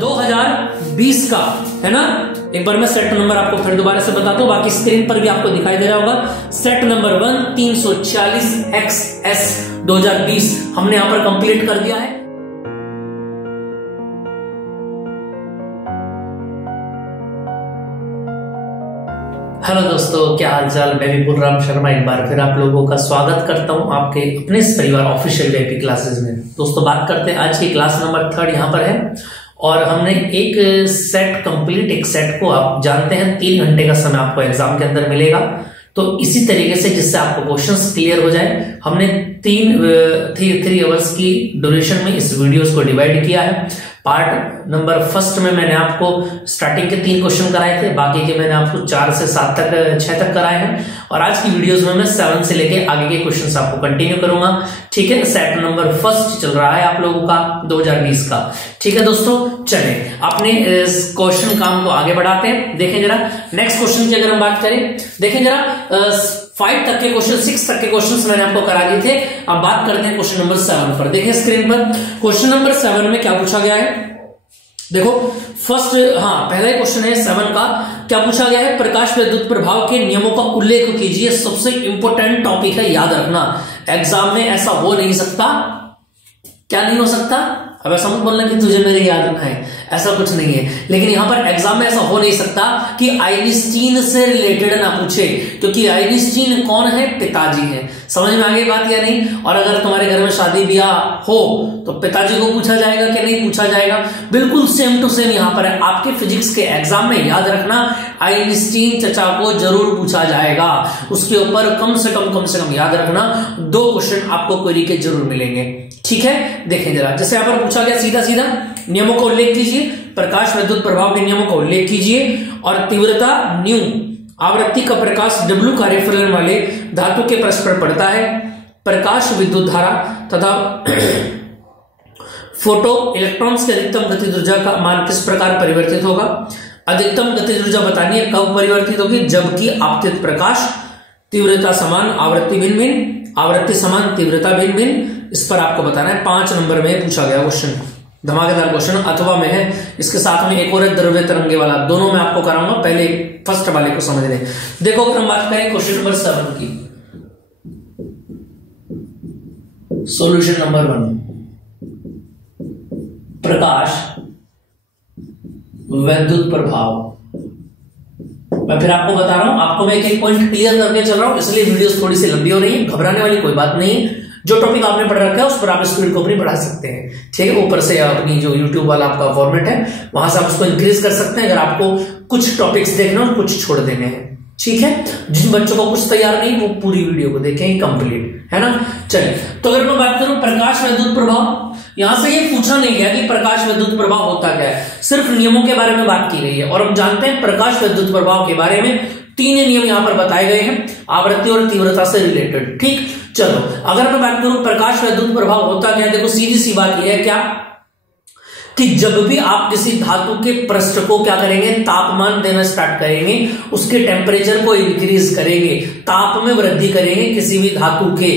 2020 का, है ना। एक बार मैं सेट नंबर आपको फिर दोबारा से बताता हूं, बाकी स्क्रीन पर भी आपको दिखाई दे रहा होगा। सेट नंबर 1 340 XS 2020 हमने यहां पर कंप्लीट कर दिया है। हेलो दोस्तों, क्या हाल चाल। मैं विपुल राम शर्मा एक बार फिर आप लोगों का स्वागत करता हूं आपके अपने परिवार ऑफिशियल वीआईपी क्लासेस में। दोस्तों बात करते हैं आज की क्लास नंबर 3 यहां पर है, और हमने एक सेट कंप्लीट, एक सेट को आप जानते हैं 3 घंटे का समय आपको एग्जाम के अंदर मिलेगा। तो इसी तरीके से जिससे आपको क्वेश्चंस क्लियर हो जाए, हमने 3 आवर्स की ड्यूरेशन में इस वीडियोस को डिवाइड किया है। पार्ट नंबर फर्स्ट में मैंने आपको स्टार्टिंग के 3 क्वेश्चन कराए थे, बाकी के मैंने आपको 4 से 7 तक 6 तक कराए हैं, और आज की वीडियोस में मैं 7 से लेके आगे के क्वेश्चंस आपको कंटिन्यू करूंगा। ठीक है, सेट नंबर फर्स्ट चल रहा है आप लोगों का 2020 का। ठीक है दोस्तों, चले अपने क्वेश्चन काम को आगे बढ़ाते हैं। देखें जरा नेक्स्ट क्वेश्चन की अगर हम बात करें, देखें जरा 5 तक के क्वेश्चन, 6 तक के क्वेश्चन मैंने आपको करा दिए थे। अब बात करते हैं क्वेश्चन नंबर 7 पर। देखिए स्क्रीन पर क्वेश्चन नंबर 7 में क्या पूछा गया है। देखो फर्स्ट, पहला क्वेश्चन है 7 का। क्या पूछा गया है, प्रकाश विद्युत प्रभाव के नियमों का उल्लेख कीजिए। सबसे इंपॉर्टेंट टॉपिक है, याद रखना। एग्जाम में ऐसा हो नहीं सकता, क्या नहीं हो सकता। अब ऐसा मत बोलना कि तुझे मेरे याद ना है, ऐसा कुछ नहीं है। लेकिन यहां पर एग्जाम में ऐसा हो नहीं सकता कि आइंस्टीन से रिलेटेड ना पूछे, क्योंकि आइंस्टीन कौन है, पिताजी है। समझ में आ गई बात या नहीं। और अगर तुम्हारे घर में शादी ब्याह हो तो पिताजी को पूछा जाएगा कि नहीं पूछा जाएगा। बिल्कुल सेम टू सेम यहां पर है। आपके फिजिक्स के एग्जाम में याद रखना, आइंस्टीन चचा को जरूर पूछा जाएगा। उसके ऊपर कम से कम याद रखना 2 क्वेश्चन आपको क्वेरी के जरूर मिलेंगे। ठीक है, देखें जरा, जैसे यहां पर पूछा गया सीधा सीधा, नियमों का उल्लेख कीजिए। प्रकाश विद्युत प्रभाव के नियमों का उल्लेख कीजिए, और तीव्रता न्यू, आवृत्ति का प्रकाश W कार्यफलन वाले धातु के परस्पर पड़ता है। प्रकाश विद्युत धारा तथा फोटो इलेक्ट्रॉन्स की अधिकतम गतिज ऊर्जा का मान किस प्रकार परिवर्तित होगा। अधिकतम गतिज ऊर्जा बतानी है कब परिवर्तित होगी, जबकि आपतित प्रकाश तीव्रता समान आवृत्ति भिन्न भिन्न, आवृत्ति समान तीव्रता भिन्न भिन्न। इस पर आपको बताना है। 5 नंबर में पूछा गया क्वेश्चन, धमाकेदार क्वेश्चन। अथवा में है, इसके साथ में एक और द्रव्य तरंगे वाला, दोनों में आपको कराऊंगा। पहले फर्स्ट वाले को समझ लें। देखो अगर हम बात करें क्वेश्चन नंबर 7 की, सॉल्यूशन नंबर 1, प्रकाश विद्युत प्रभाव। मैं फिर आपको बता रहा हूं, आपको मैं एक पॉइंट क्लियर करके चल रहा हूं, इसलिए वीडियोस थोड़ी सी लंबी हो रही है। घबराने वाली कोई बात नहीं है। जो टॉपिक आपने पढ़ रखा है उस पर आप स्पीड को अपनी बढ़ा सकते हैं। ठीक है, ऊपर से अपनी जो यूट्यूब वाला आपका फॉर्मेट है वहां से आप उसको इंक्रीज कर सकते हैं, अगर आपको कुछ टॉपिक्स देखना और कुछ छोड़ देने हैं। ठीक है, जिन बच्चों को कुछ तैयार नहीं वो पूरी वीडियो को देखें कंप्लीट, है ना। चलिए, तो अगर मैं बात करूं प्रकाश विद्युत प्रभाव, यहां से ये पूछा नहीं गया कि प्रकाश विद्युत प्रभाव होता क्या है, सिर्फ नियमों के बारे में बात की गई है। और हम जानते हैं प्रकाश विद्युत प्रभाव के बारे में 3 नियम यहां पर बताए गए हैं, आवृत्ति और तीव्रता से रिलेटेड। ठीक, चलो अगर मैं बात करूं प्रकाश विद्युत प्रभाव होता क्या है, देखो सीधी सी बात यह है क्या कि जब भी आप किसी धातु के पृष्ठ को क्या करेंगे, तापमान देना स्टार्ट करेंगे, उसके टेम्परेचर को इंक्रीज करेंगे, ताप में वृद्धि करेंगे किसी भी धातु के,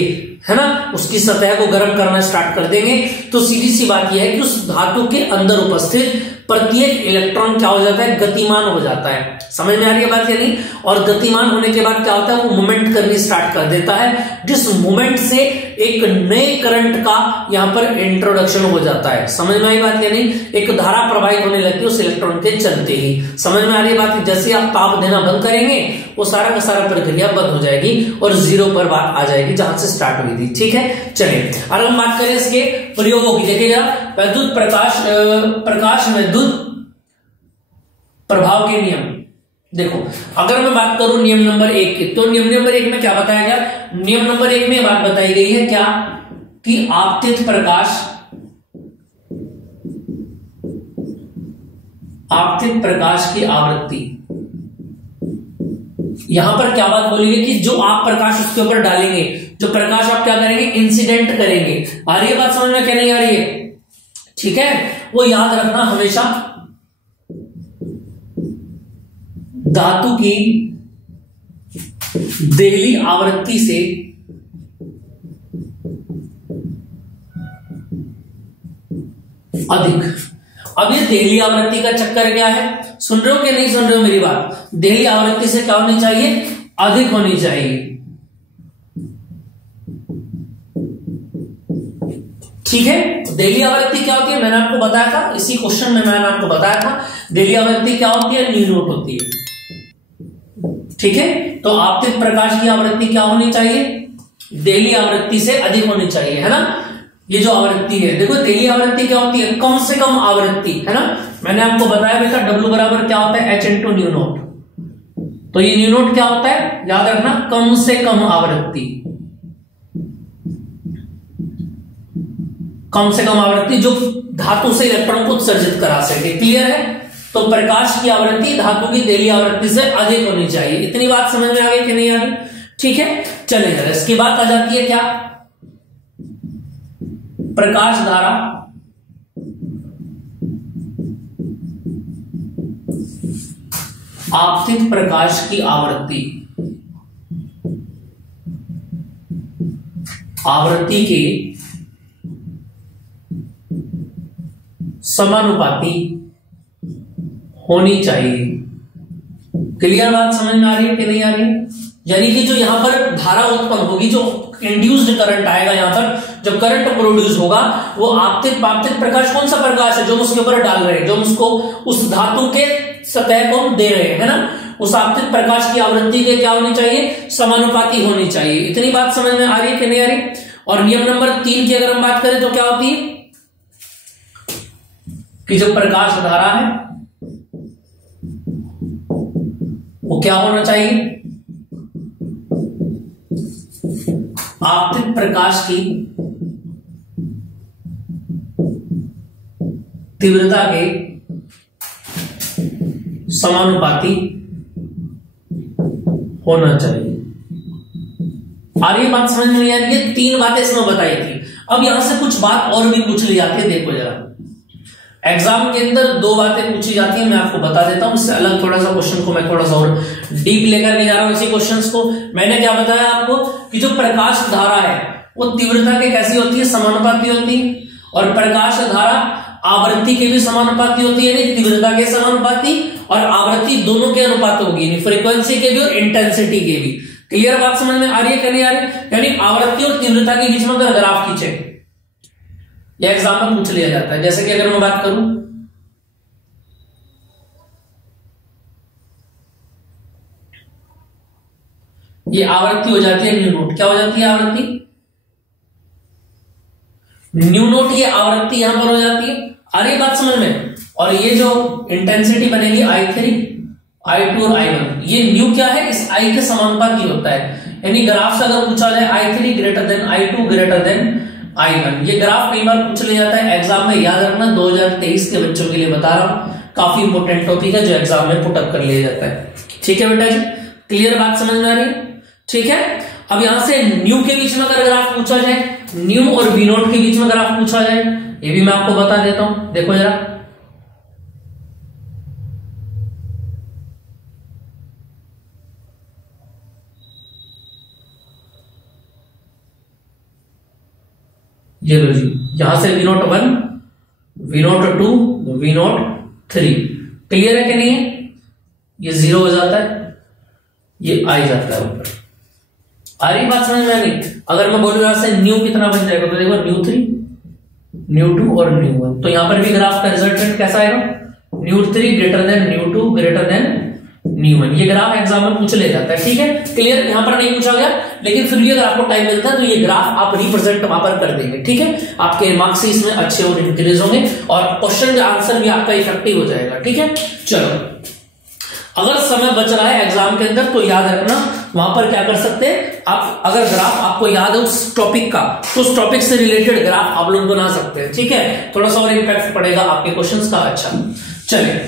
है ना, उसकी सतह को गर्म करना स्टार्ट कर देंगे, तो सीधी सी बात यह है कि उस धातु के अंदर उपस्थित प्रत्येक इलेक्ट्रॉन क्या हो जाता है, गतिमान हो जाता है। समझ में आ रही है बात या नहीं। और गतिमान होने के बाद क्या होता है, वो मूवमेंट करनी स्टार्ट कर देता है, जिस मूवमेंट से एक नए करंट का यहां पर इंट्रोडक्शन हो जाता है। समझ में आई बात या नहीं। एक धारा प्रवाहित होने लगती है उस इलेक्ट्रॉन के चलते ही। समझ में आ रही है बात। जैसे आप ताप देना बंद करेंगे वो सारा का सारा प्रक्रिया बंद हो जाएगी और 0 पर बात आ जाएगी जहां से स्टार्ट हुई थी। ठीक है, चलिए अगर हम बात करें इसके प्रयोगों की, देखिएगा विद्युत प्रकाश विद्युत प्रभाव के नियम। देखो अगर मैं बात करूं नियम नंबर 1 की, तो नियम नंबर 1 में क्या बताया गया, नियम नंबर 1 में बात बताई गई है क्या कि आपतित प्रकाश की आवृत्ति। यहां पर क्या बात बोली है कि जो आप प्रकाश उसके ऊपर डालेंगे, जो प्रकाश आप क्या करेंगे, इंसिडेंट करेंगे। आ रही है बात समझ में क्या नहीं आ रही है। ठीक है, वो याद रखना हमेशा धातु की देहली आवृत्ति से अधिक अब ये देहली आवृत्ति का चक्कर क्या है, सुन रहे हो कि नहीं सुन रहे हो मेरी बात? देहली आवृत्ति से क्या होनी चाहिए, अधिक होनी चाहिए। ठीक है, देहली आवृत्ति क्या होती है मैंने आपको बताया था, इसी क्वेश्चन में मैंने आपको बताया था देहली आवृत्ति क्या होती है, न्यू नोट होती है। ठीक है, तो आपतित प्रकाश की आवृत्ति क्या होनी चाहिए, देहली आवृत्ति से अधिक होनी चाहिए, है ना। ये जो आवृत्ति है देखो, देहली आवृत्ति क्या होती है, कम से कम आवृत्ति, है ना। मैंने आपको बताया बेटा W बराबर क्या होता है, H इंटू न्यू नोट। तो ये न्यू नोट क्या होता है, याद रखना, कम से कम आवृत्ति। कम से कम आवृत्ति जो धातु से इलेक्ट्रॉन को उत्सर्जित करा सके। क्लियर है, तो प्रकाश की आवृत्ति धातु की देहली आवृत्ति से अधिक होनी चाहिए। इतनी बात समझ में आ गई कि नहीं आ गई? ठीक है, चलेगा। इसकी बात आ जाती है क्या, प्रकाश धारा आपतित प्रकाश की आवृत्ति, आवृत्ति के समानुपाती होनी चाहिए। क्लियर बात समझ में आ रही है कि नहीं आ रही? यानी कि जो यहां पर धारा उत्पन्न होगी, जो इंड्यूस्ड करंट आएगा, यहां पर जब करंट प्रोड्यूस होगा, वो आपतित प्रकाश कौन सा प्रकाश है जो हम उसके ऊपर डाल रहे हैं, जो हम उसको उस धातु के सतह को हम दे रहे हैं, है ना। उस आपतित प्रकाश की आवृत्ति के क्या होनी चाहिए, समानुपाती होनी चाहिए। इतनी बात समझ में आ रही है कि नहीं आ रही? और नियम नंबर 3 की अगर हम बात करें तो क्या होती है कि जो प्रकाश धारा है वो क्या होना चाहिए, आपतित प्रकाश की तीव्रता के समानुपाती होना चाहिए। आ रही बात समझ में नहीं आ रही? ये 3 बातें इसमें बताई थी। अब यहां से कुछ बात और भी पूछ ली जाती है, देखो जरा। एग्जाम के अंदर 2 बातें पूछी जाती है, मैं आपको बता देता हूं। इससे अलग थोड़ा सा क्वेश्चन को मैं थोड़ा सा और डीप लेकर नहीं जा रहा हूं इसी क्वेश्चंस को। मैंने क्या बताया आपको कि जो प्रकाश धारा है वो तीव्रता के कैसी होती है, समानुपाती होती है। और प्रकाश धारा आवृत्ति के भी समानुपाती होती है, यानी तीव्रता के समानुपाती, और आवृत्ति दोनों के अनुपात होगी, यानी फ्रीक्वेंसी के भी और इंटेंसिटी के भी। क्लियर बात समझ में आ रही है कि नहीं आ रही? यानी आवृत्ति और तीव्रता के बीच में अगर ग्राफ खींचे, यह एग्जाम में पूछ लिया जाता है। जैसे कि अगर मैं बात करूं, ये आवृत्ति हो जाती है न्यू नोट। क्या हो जाती है आवृत्ति? New note. ये आवृत्ति यहां पर हो जाती है। आ रही बात समझ में? और ये जो इंटेंसिटी बनेगी I3, I2 और I1, ये न्यू क्या है, इस I के समानुपाती होता है। यानी ग्राफ से अगर पूछा जाए I3 greater than I2 greater than I1, ये ग्राफ कई बार पूछ लिया जाता है एग्जाम में। याद रखना, 2023 के बच्चों के लिए बता रहा हूं, काफी इंपोर्टेंट टॉपिक है जो एग्जाम में पुटअप कर लिया जाता है। ठीक है बेटा जी, क्लियर बात समझ में आ रही है? ठीक है, अब यहां से न्यू के बीच में अगर ग्राफ पूछा जाए, न्यू और वी नोट के बीच में ग्राफ पूछा जाए, ये भी मैं आपको बता देता हूं। देखो जरा, ये लो जी, यहां से V node 1, V node 2, V node 3। Clear है कि नहीं है? ये 0 हो जाता है, ये आ जाता है ऊपर। आ रही बात समझ में आ रही? अगर मैं बोलूं यहां से न्यू कितना बन जाएगा, तो देखो न्यू 3, न्यू 2 और न्यू 1। तो यहां पर भी ग्राफ का रिजल्टेंट कैसा आएगा, new 3 greater than new 2 greater than new 1। ये ग्राफ एग्जाम में पूछ ले जाता है। ठीक है, क्लियर? यहां पर नहीं पूछा गया, लेकिन फिर भी अगर आपको टाइम मिलता है तो ये ग्राफ आप रिप्रेजेंट वहां पर कर देंगे। ठीक है, आपके मार्क्स इसमें अच्छे और इंक्रीज होंगे और क्वेश्चन का आंसर भी आपका इफेक्टिव हो जाएगा। ठीक है, चलो, अगर समय बच रहा है एग्जाम के अंदर तो याद रखना, वहां पर क्या कर सकते हैं आप, अगर ग्राफ आपको याद है उस टॉपिक का, तो उस टॉपिक से रिलेटेड ग्राफ आप लोग बना सकते हैं। ठीक है, थोड़ा सा और इम्पैक्ट पड़ेगा आपके क्वेश्चंस का। अच्छा, चलिए,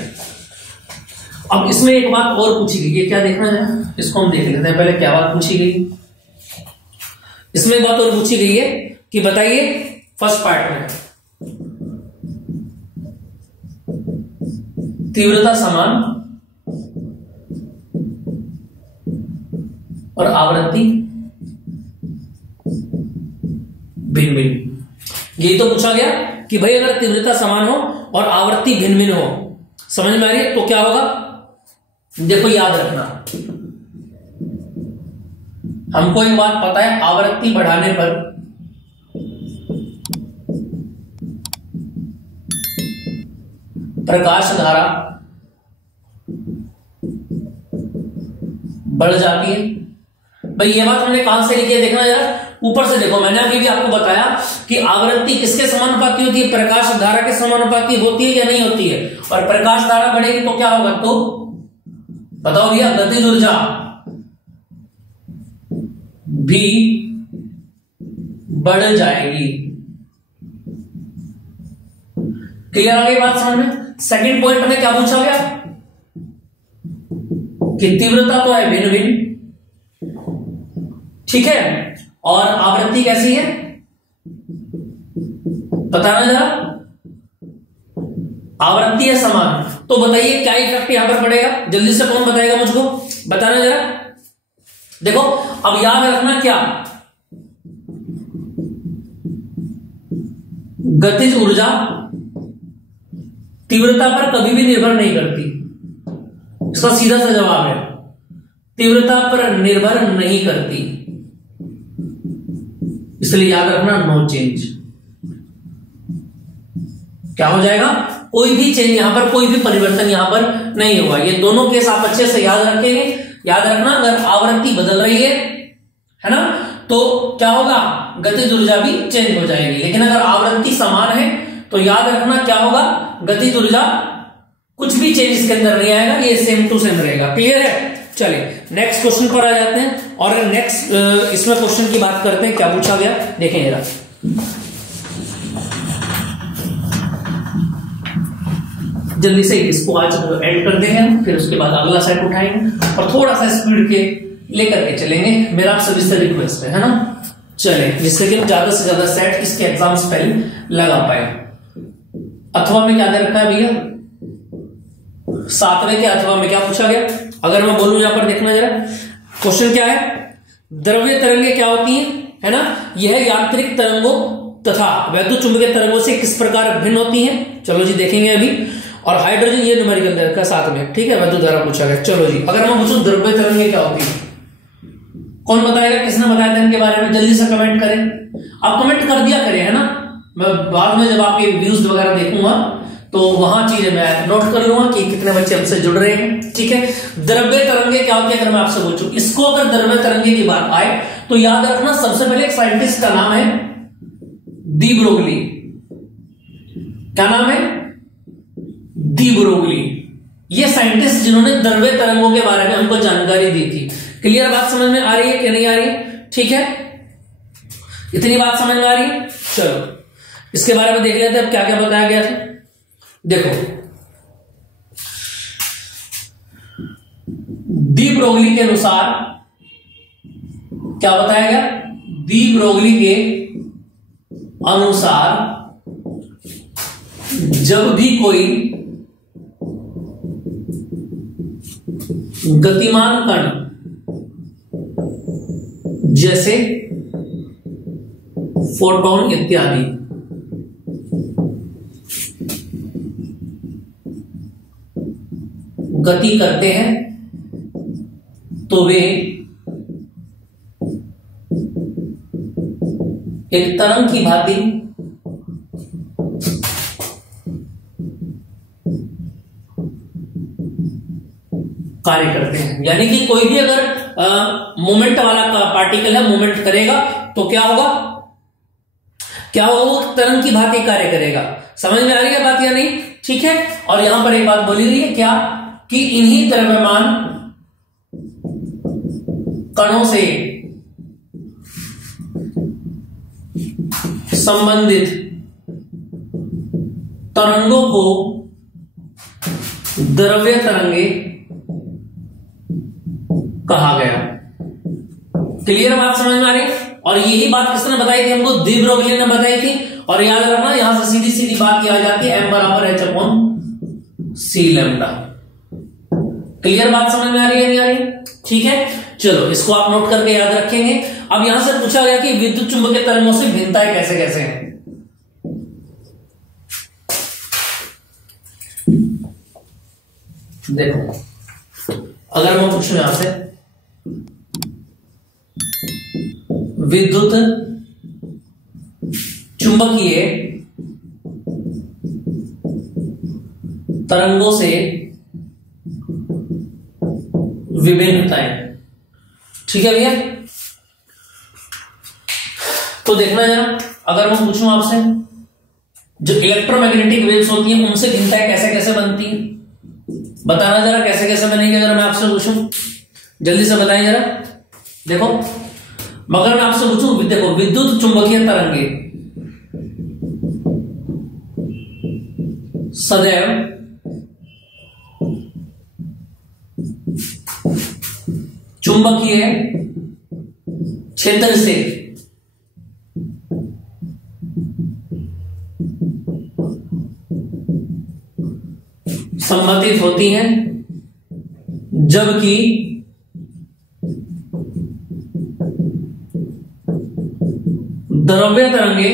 अब इसमें एक बात और पूछी गई है, क्या देखना है, इसको हम देख लेते हैं। पहले क्या बात पूछी गई, इसमें बात और पूछी गई है कि बताइए फर्स्ट पार्ट में तीव्रता समान और आवृत्ति भिन्न भिन्न। ये तो पूछा गया कि कि भाई अगर तीव्रता समान हो और आवृत्ति भिन्न भिन्न हो, समझ में आ रही है, तो क्या होगा, देखो याद रखना, हमको एक बात पता है, आवृत्ति बढ़ाने पर प्रकाश धारा बढ़ जाती है। भाई ये बात हमने कहां से लिखी है, देखना जरा ऊपर से देखो, मैंने अभी भी आपको बताया कि आवृत्ति किसके समानुपाती होती है, प्रकाश धारा के समानुपाती होती है या नहीं होती है, और प्रकाश धारा बढ़ेगी तो क्या होगा, तो बताओ भैया, गतिज ऊर्जा भी बढ़ जाएगी। क्लियर आ गई बात समझ में। सेकंड पॉइंट में क्या पूछा गया कि तीव्रता तो है भिन्न भिन्न, ठीक है, और आवृत्ति कैसी है बताना जरा, आवृत्ति है समान, तो बताइए क्या इफेक्ट यहां पर पड़ेगा, जल्दी से कौन बताएगा मुझको, बताना जरा। देखो अब याद रखना क्या, गतिज ऊर्जा तीव्रता पर कभी भी निर्भर नहीं करती, इसका सीधा सा जवाब है, तीव्रता पर निर्भर नहीं करती, इसलिए याद रखना नो चेंज। क्या हो जाएगा, कोई भी चेंज यहां पर, कोई भी परिवर्तन यहां पर नहीं होगा। ये दोनों केस आप अच्छे से याद रखेंगे। याद रखना अगर आवृत्ति बदल रही है ना, तो क्या होगा, गतिज ऊर्जा भी चेंज हो जाएगी, लेकिन अगर आवृत्ति समान है तो याद रखना क्या होगा, गतिज ऊर्जा कुछ भी चेंज इसके अंदर नहीं आएगा, ये सेम टू सेम रहेगा। क्लियर है। चलिए नेक्स्ट क्वेश्चन पर आ जाते हैं, और नेक्स्ट इसमें क्वेश्चन की बात करते हैं, क्या पूछा गया देखें जरा। जल्दी से इसको आज एंड कर देंगे, फिर उसके बाद अगला सेट उठाएंगे और थोड़ा सा स्पीड के लेकर के चलेंगे, मेरा आप सभी से रिक्वेस्ट है ना। चले, जिससे कि हम ज्यादा से ज्यादा सेट इसके एग्जाम्स पहले लगा पाए। अथवा में क्या दे रखा है भैया, 7वें के अथवा में क्या पूछा गया, अगर मैं बोलूं यहां पर देखना जरा, क्वेश्चन क्या है, द्रव्य तरंगे क्या होती हैं, है ना, यह यांत्रिक तरंगों तथा वैद्युत चुंबकीय तरंगों से किस प्रकार भिन्न होती हैं। चलो जी देखेंगे अभी। और हाइड्रोजन ये न्यूमेरिकल दे रखा है 7 में, ठीक है, वैद्युत धारा पूछा गया। चलो जी, अगर मैं पूछूं द्रव्य तरंगे क्या होती है, कौन बताएगा, किसने बताया था इनके बारे में, जल्दी से कमेंट करें। आप कमेंट कर दिया करें, है ना, मैं बाद में जब आपके व्यूज वगैरह देखूंगा तो वहां चीजें मैं नोट कर लूंगा कि कितने बच्चे हमसे जुड़ रहे हैं, ठीक है। द्रव्य तरंगे क्या होती है, अगर मैं आपसे पूछूं इसको, अगर द्रव्य तरंगे की बात आए तो याद रखना सबसे पहले एक साइंटिस्ट का नाम है डी ब्रोगली। क्या नाम है, डी ब्रोगली। ये साइंटिस्ट जिन्होंने द्रव्य तरंगों के बारे में हमको जानकारी दी थी। क्लियर बात समझ में आ रही है कि नहीं आ रही है, ठीक है, इतनी बात समझ में आ रही है। चलो इसके बारे में देख लेते हैं अब क्या क्या बताया गया था। देखो डी ब्रोगली के अनुसार क्या बताया गया, डी ब्रोगली के अनुसार जब भी कोई गतिमान कण जैसे फोटोन इत्यादि गति करते हैं तो वे एक तरंग की भांति कार्य करते हैं। यानी कि कोई भी अगर मोमेंट वाला पार्टिकल है, मोमेंट करेगा तो क्या होगा, क्या होगा, वो तरंग की भांति कार्य करेगा। समझ में आ रही है बात या नहीं, ठीक है। और यहां पर एक बात बोली गई है क्या, कि इन्हीं द्रव्यमान कणों से संबंधित तरंगों को द्रव्य तरंगे कहा गया। क्लियर बात समझ में आ रही। और यही बात किसने बताई थी हमको, डी ब्रोगली ने बताई थी। और याद रखना यहां से सीधी सीधी बात आ जाती है, m बराबर h/c लैम्डा। क्लियर बात समझ में आ रही है नहीं आ रही, ठीक है। चलो इसको आप नोट करके याद रखेंगे। अब यहां से पूछा गया कि विद्युत चुंबकीय तरंगों से भिन्नताएं कैसे कैसे हैं। देखो अगर मैं पूछूं यहां से विद्युत चुंबकीय तरंगों से विभिन्नताएं, ठीक है भैया। तो देखना जरा, अगर मैं पूछूं आपसे जो इलेक्ट्रोमैग्नेटिक वेव्स होती हैं उनसे भिन्नताएं कैसे कैसे बनती हैं, बताना जरा कैसे कैसे बनेगी। अगर मैं आपसे पूछूं जल्दी से बताएं जरा। देखो मगर मैं आपसे पूछूं, देखो विद्युत चुंबकीय तरंगे सदैव चुंबकीय क्षेत्र से संबंधित होती हैं, जबकि द्रव्य तरंगे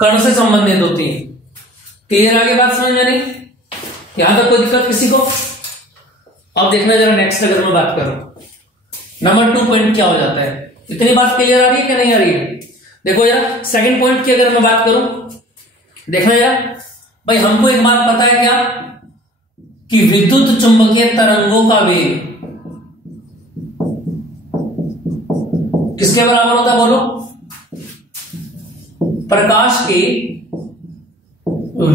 कण से संबंधित होती है। क्लियर आगे बात समझ में नहीं? यहां तक कोई दिक्कत किसी को? अब देखना जरा नेक्स्ट, अगर मैं बात करूं नंबर 2 पॉइंट क्या हो जाता है। इतनी बात क्लियर आ रही है कि नहीं आ रही है? देखो जरा सेकंड पॉइंट की अगर मैं बात करूं, देखना जरा भाई, हमको एक बात पता है क्या कि विद्युत चुंबकीय तरंगों का वेग किसके बराबर होता है? बोलो। प्रकाश के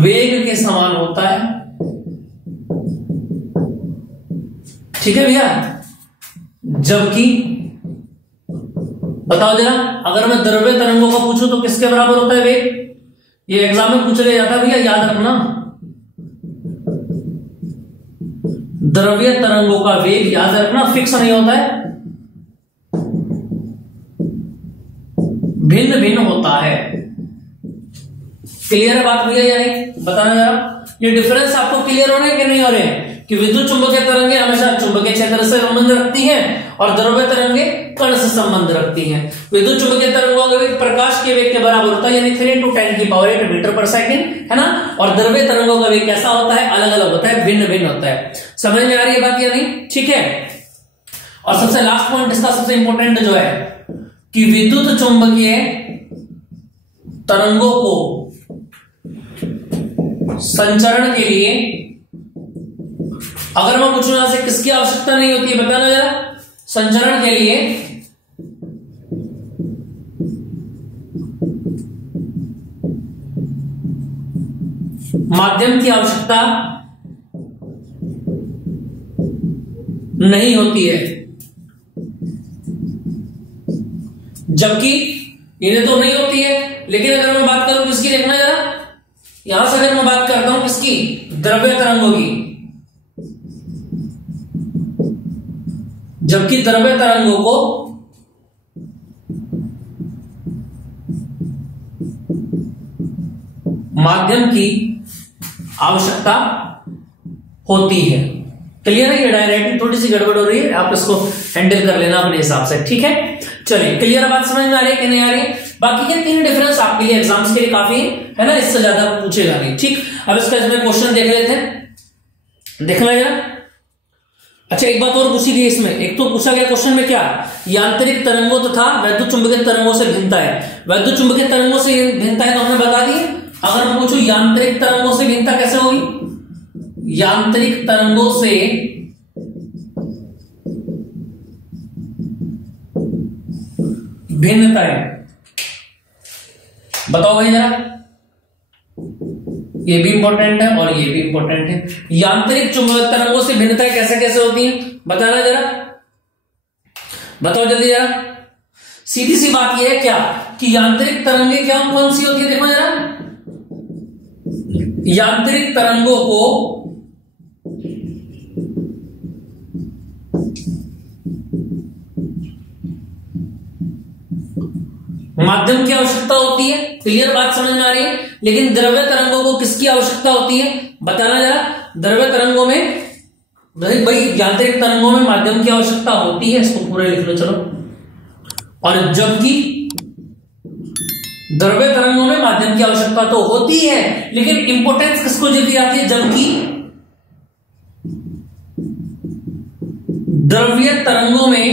वेग के समान होता है, ठीक है भैया। जबकि बताओ जरा, अगर मैं द्रव्य तरंगों का पूछूं तो किसके बराबर होता है वेग? ये एग्जाम में पूछ लिया जाता है भैया, याद रखना। द्रव्य तरंगों का वेग याद रखना फिक्स नहीं होता है, भिन्न भिन्न होता है। क्लियर है बात भैया या नहीं? बताना जरा, ये डिफरेंस आपको क्लियर हो रहे हैं कि नहीं हो रहे हैं कि विद्युत चुंबकीय तरंगे हमेशा चुंबकीय क्षेत्र से संबंध रखती हैं और द्रव्य तरंगे कण से संबंध रखती हैं। विद्युत चुंबकीय तरंगों का वेग प्रकाश के वेग के बराबर होता है, यानी 3 × 10⁸ मीटर पर सेकंड, है ना। और द्रव्य तरंगों का वेग कैसा होता है? अलग अलग होता है, भिन्न भिन्न होता है। समझ में आ रही है बात या नहीं? ठीक है। और सबसे लास्ट पॉइंट इसका सबसे इंपॉर्टेंट जो है कि विद्युत चुंबकीय तरंगों को संचरण के लिए अगर मैं पूछूं यहां से किसकी आवश्यकता नहीं होती है, बताना जरा। संचरण के लिए माध्यम की आवश्यकता नहीं होती है, जबकि इन्हें तो नहीं होती है। लेकिन अगर मैं बात करूं किसकी, देखना जरा, यहां से अगर मैं बात करता हूं किसकी? द्रव्य तरंगों की। जबकि द्रव्य तरंगों को माध्यम की आवश्यकता होती है। क्लियर है? ये डायरेक्ट थोड़ी सी गड़बड़ हो रही है, आप इसको हैंडल कर लेना अपने हिसाब से, ठीक है। चलिए क्लियर बात समझ में आ रही है कि नहीं आ रही है? बाकी के 3 डिफरेंस आपके लिए एग्जाम्स के लिए काफी है ना, इससे ज्यादा पूछेगा नहीं, ठीक। अब इसका इसमें क्वेश्चन देख लेते हैं, देखना जरा। अच्छा एक बात और पूछी गई इसमें, एक तो पूछा गया क्वेश्चन में क्या, यांत्रिक तरंगों तथा वैद्युत चुंबकीय तरंगों से भिन्नता है। वैद्युत चुंबकीय तरंगों से भिन्नता है तो हमने बता दी। अगर मैं पूछूं यांत्रिक तरंगों से भिन्नता कैसे होगी? यांत्रिक तरंगों से भिन्नता है, बताओ भाई जरा। ये भी इंपॉर्टेंट है और ये भी इंपॉर्टेंट है। यांत्रिक चुंबकीय तरंगों से भिन्नताएं कैसे कैसे होती हैं, बताना जरा, बताओ जल्दी जरा। सीधी सी बात यह है क्या कि यांत्रिक तरंगे क्या कौन सी होती है? देखो जरा, यांत्रिक तरंगों को माध्यम की आवश्यकता होती है। क्लियर बात समझ में आ रही है? लेकिन द्रव्य तरंगों को किसकी आवश्यकता होती है, बताना जरा। द्रव्य तरंगों में भाई यांत्रिक तरंगों में माध्यम की आवश्यकता होती है, इसको पूरा लिख लो चलो। और जबकि द्रव्य तरंगों में माध्यम की आवश्यकता तो होती है, लेकिन इंपोर्टेंस किसको दी जाती है? जबकि द्रव्य तरंगों में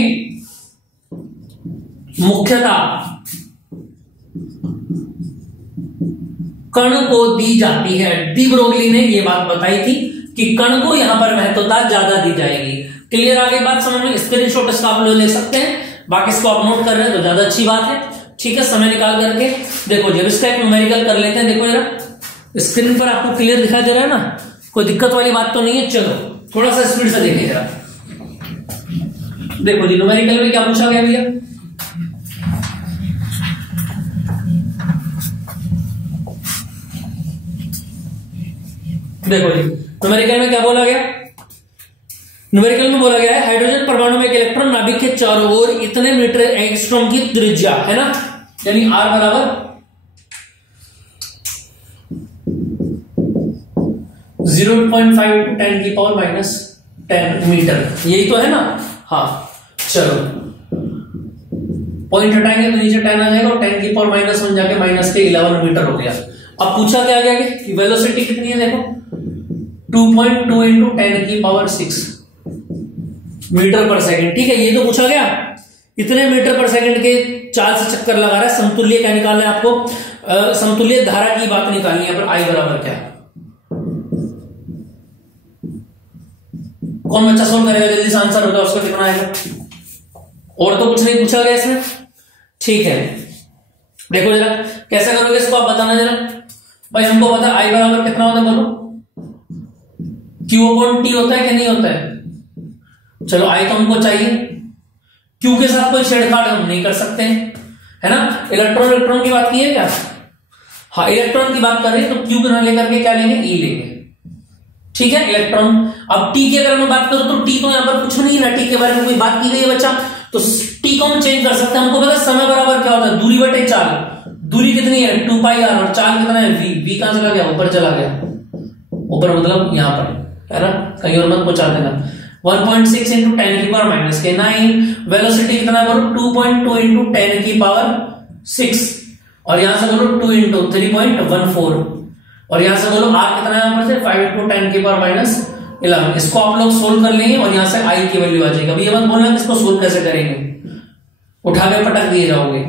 मुख्यतः कण को दी जाती है। डी ब्रोगली ने यह बात बताई थी कि कण को यहां पर महत्वता ज्यादा दी जाएगी। क्लियर? आगे बात समझ में? स्क्रीनशॉट इसका आप लोग ले सकते हैं, बाकी इसको आप नोट कर रहे हैं तो ज्यादा अच्छी बात है। ठीक है, समय निकाल करके देखो, जब इसका एक न्यूमेरिकल कर लेते हैं। देखो जरा स्क्रीन पर आपको क्लियर दिखाई दे रहा है ना, कोई दिक्कत वाली बात तो नहीं है। चलो थोड़ा सा स्पीड से देखिए जरा। देखो जी, न्यूमेरिकल में क्या पूछा गया भैया? देखो जी, न्यूमेरिकल में क्या बोला गया? न्यूमेरिकल में बोला गया है हाइड्रोजन परमाणु में एक इलेक्ट्रॉन नाभिक के चारों ओर इतने मीटर एंगस्ट्रॉम की त्रिज्या है ना, यानी R बराबर 0.5 × 10⁻⁻10 मीटर, यही तो है ना? हाँ, चलो पॉइंट हटाएंगे तो नीचे 10 आ जाएगा और 10⁻⁻1 जाके -11 मीटर हो गया। अब पूछा क्या गया कि वेलोसिटी कितनी है? देखो 2.2 × 10⁻6 मीटर पर सेकंड। ठीक है, ये तो पूछा गया। इतने मीटर पर सेकंड के चाल से चक्कर लगा रहा है। समतुल्य क्या निकालना है आपको? समतुल्य धारा की बात निकालनी है। पर I बराबर क्या है? कौन बच्चा सोल्व करेगा? जल्दी से आंसर होगा उसका कितना आएगा? और तो कुछ नहीं पूछा गया इसमें। ठीक है, देखो जरा कैसे करोगे इसको आप बताना जरा। भाई हमको पता I बराबर कितना होता है? बोलो, Q/T होता है कि नहीं होता है? चलो I तो हमको चाहिए, Q के साथ कोई छेड़छाड़ हम नहीं कर सकते हैं, है ना? इलेक्ट्रॉन की बात की है क्या? हाँ, इलेक्ट्रॉन की बात कर रहे हैं तो Q ना लेकर के क्या लेंगे? E लेंगे। ठीक है, इलेक्ट्रॉन। अब T की अगर मैं बात करूं तो T तो यहां पर कुछ नहीं है ना, T के बारे में कोई बात की गई है बच्चा, तो T को हम चेंज कर सकते हैं। हमको पता है समय बराबर क्या होता है? दूरी बटे चाल। दूरी कितनी है? 2πr, और चाल कितना है? v कहां चला गया? ऊपर चला गया। ऊपर मतलब यहां पर, है ना? कहीं और मत पहुंचा देना। 1.6 × 10⁻⁻9। वेलोसिटी कितना करो? 2.2 × 10⁻6, और यहां से बोलो 2 × 3.14, और यहां से बोलो R कितना है? यहां पर से 5 × 10⁻11। इसको आप लोग सोल्व कर लेंगे और यहां से I की वैल्यू आ जाएगी। अभी ये मत बोलना कि इसको सोल्व कैसे करेंगे, उठा के पटक दिए जाओगे।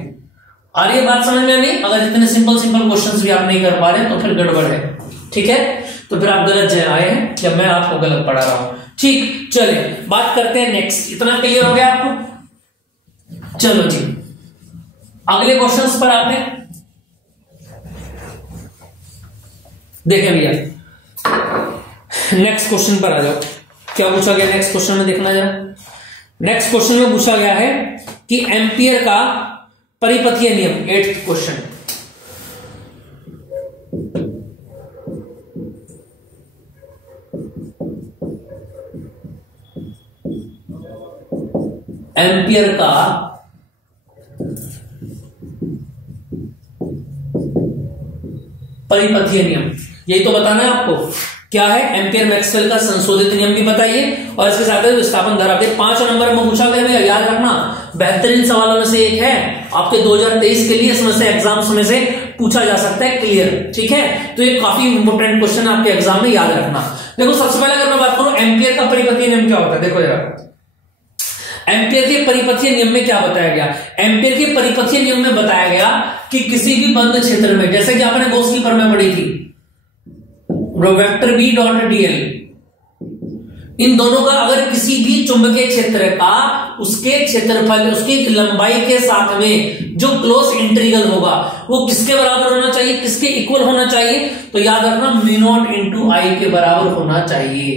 और ये बात समझ में नहीं? अगर इतने सिंपल क्वेश्चंस भी आप नहीं कर पा रहे तो फिर गड़बड़ है। ठीक है, तो फिर आप गलत जगह आए हैं जब मैं आपको गलत पढ़ा रहा हूं। ठीक, चले बात करते हैं नेक्स्ट। इतना क्लियर हो गया आपको? चलो जी, अगले क्वेश्चंस पर आते हैं। देखें भैया, नेक्स्ट क्वेश्चन पर आ जाओ। क्या पूछा गया नेक्स्ट क्वेश्चन में? देखना जरा। नेक्स्ट क्वेश्चन में पूछा गया है कि एम्पियर का परिपथीय नियम। 8th question. एम्पियर का परिपथीय नियम, यही तो बताना है आपको। क्या है? एम्पियर मैक्सवेल का संशोधित नियम भी बताइए, और इसके साथ विस्थापन धारा के 5 नंबर में पूछा गया। भैया याद रखना, बेहतरीन सवालों में से एक है आपके 2023 के लिए। इसमें से एग्जाम्स में से पूछा जा सकता है। क्लियर? ठीक है, तो ये काफी इंपोर्टेंट क्वेश्चन है आपके एग्जाम में, याद रखना। देखो सबसे पहले अगर मैं बात करूं एम्पियर का परिपथीय नियम क्या होता है, देखो जरा। एम्पियर के परिपथीय नियम में क्या बताया गया? एम्पियर के परिपथीय नियम में बताया गया कि किसी भी बंद क्षेत्र में, जैसे कि आपने गॉस की प्रमेय पढ़ी थी, वेक्टर B डॉट dl, इन दोनों का अगर किसी भी चुंबकीय क्षेत्र का उसके क्षेत्रफल, उसकी लंबाई के साथ में जो क्लोज इंटीग्रल होगा वो किसके बराबर होना चाहिए? किसके इक्वल होना चाहिए? तो याद रखना μ0 × I के बराबर होना चाहिए।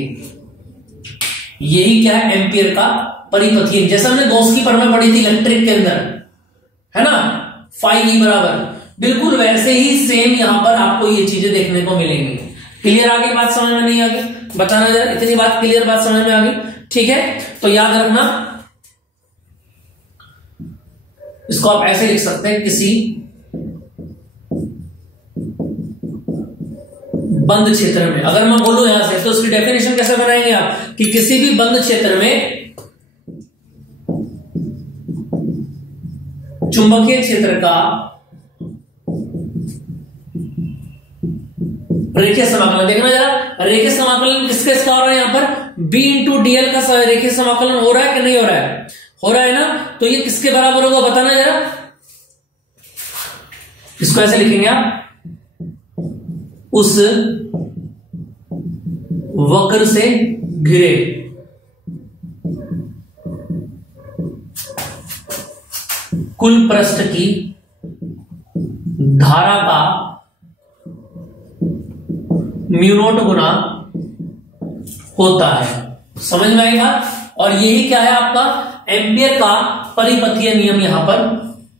यही क्या है? एम्पियर का परिपथीय। जैसे हमने गॉस की प्रमेय पढ़ी थी इलेक्ट्रिक के अंदर, है ना, φ बराबर, बिल्कुल वैसे ही सेम यहां पर आपको ये चीजें देखने को मिलेंगी। क्लियर? आगे बात समझ में नहीं आ गई? बताना जरा, इतनी बात क्लियर, बात समझ में आ गई? ठीक है, तो याद रखना, इसको आप ऐसे लिख सकते हैं, किसी बंद क्षेत्र में, अगर मैं बोलूं यहां से तो उसकी डेफिनेशन कैसे बनाएंगे आप, कि किसी भी बंद क्षेत्र में चुंबकीय क्षेत्र का रेखीय समाकलन देखना जरा, रेखीय समाकलन किसके इसका हो रहा है, यहां पर b इंटू डीएल का रेखीय समाकलन हो रहा है कि नहीं हो रहा है, हो रहा है ना। तो ये किसके बराबर होगा बताना जरा, इसको ऐसे लिखेंगे आप, उस वक्र से घिरे कुल पृष्ठ की धारा का म्यू नॉट गुना होता है। समझ में आएगा। और यही क्या है आपका एम्पियर का परिपथीय नियम यहां पर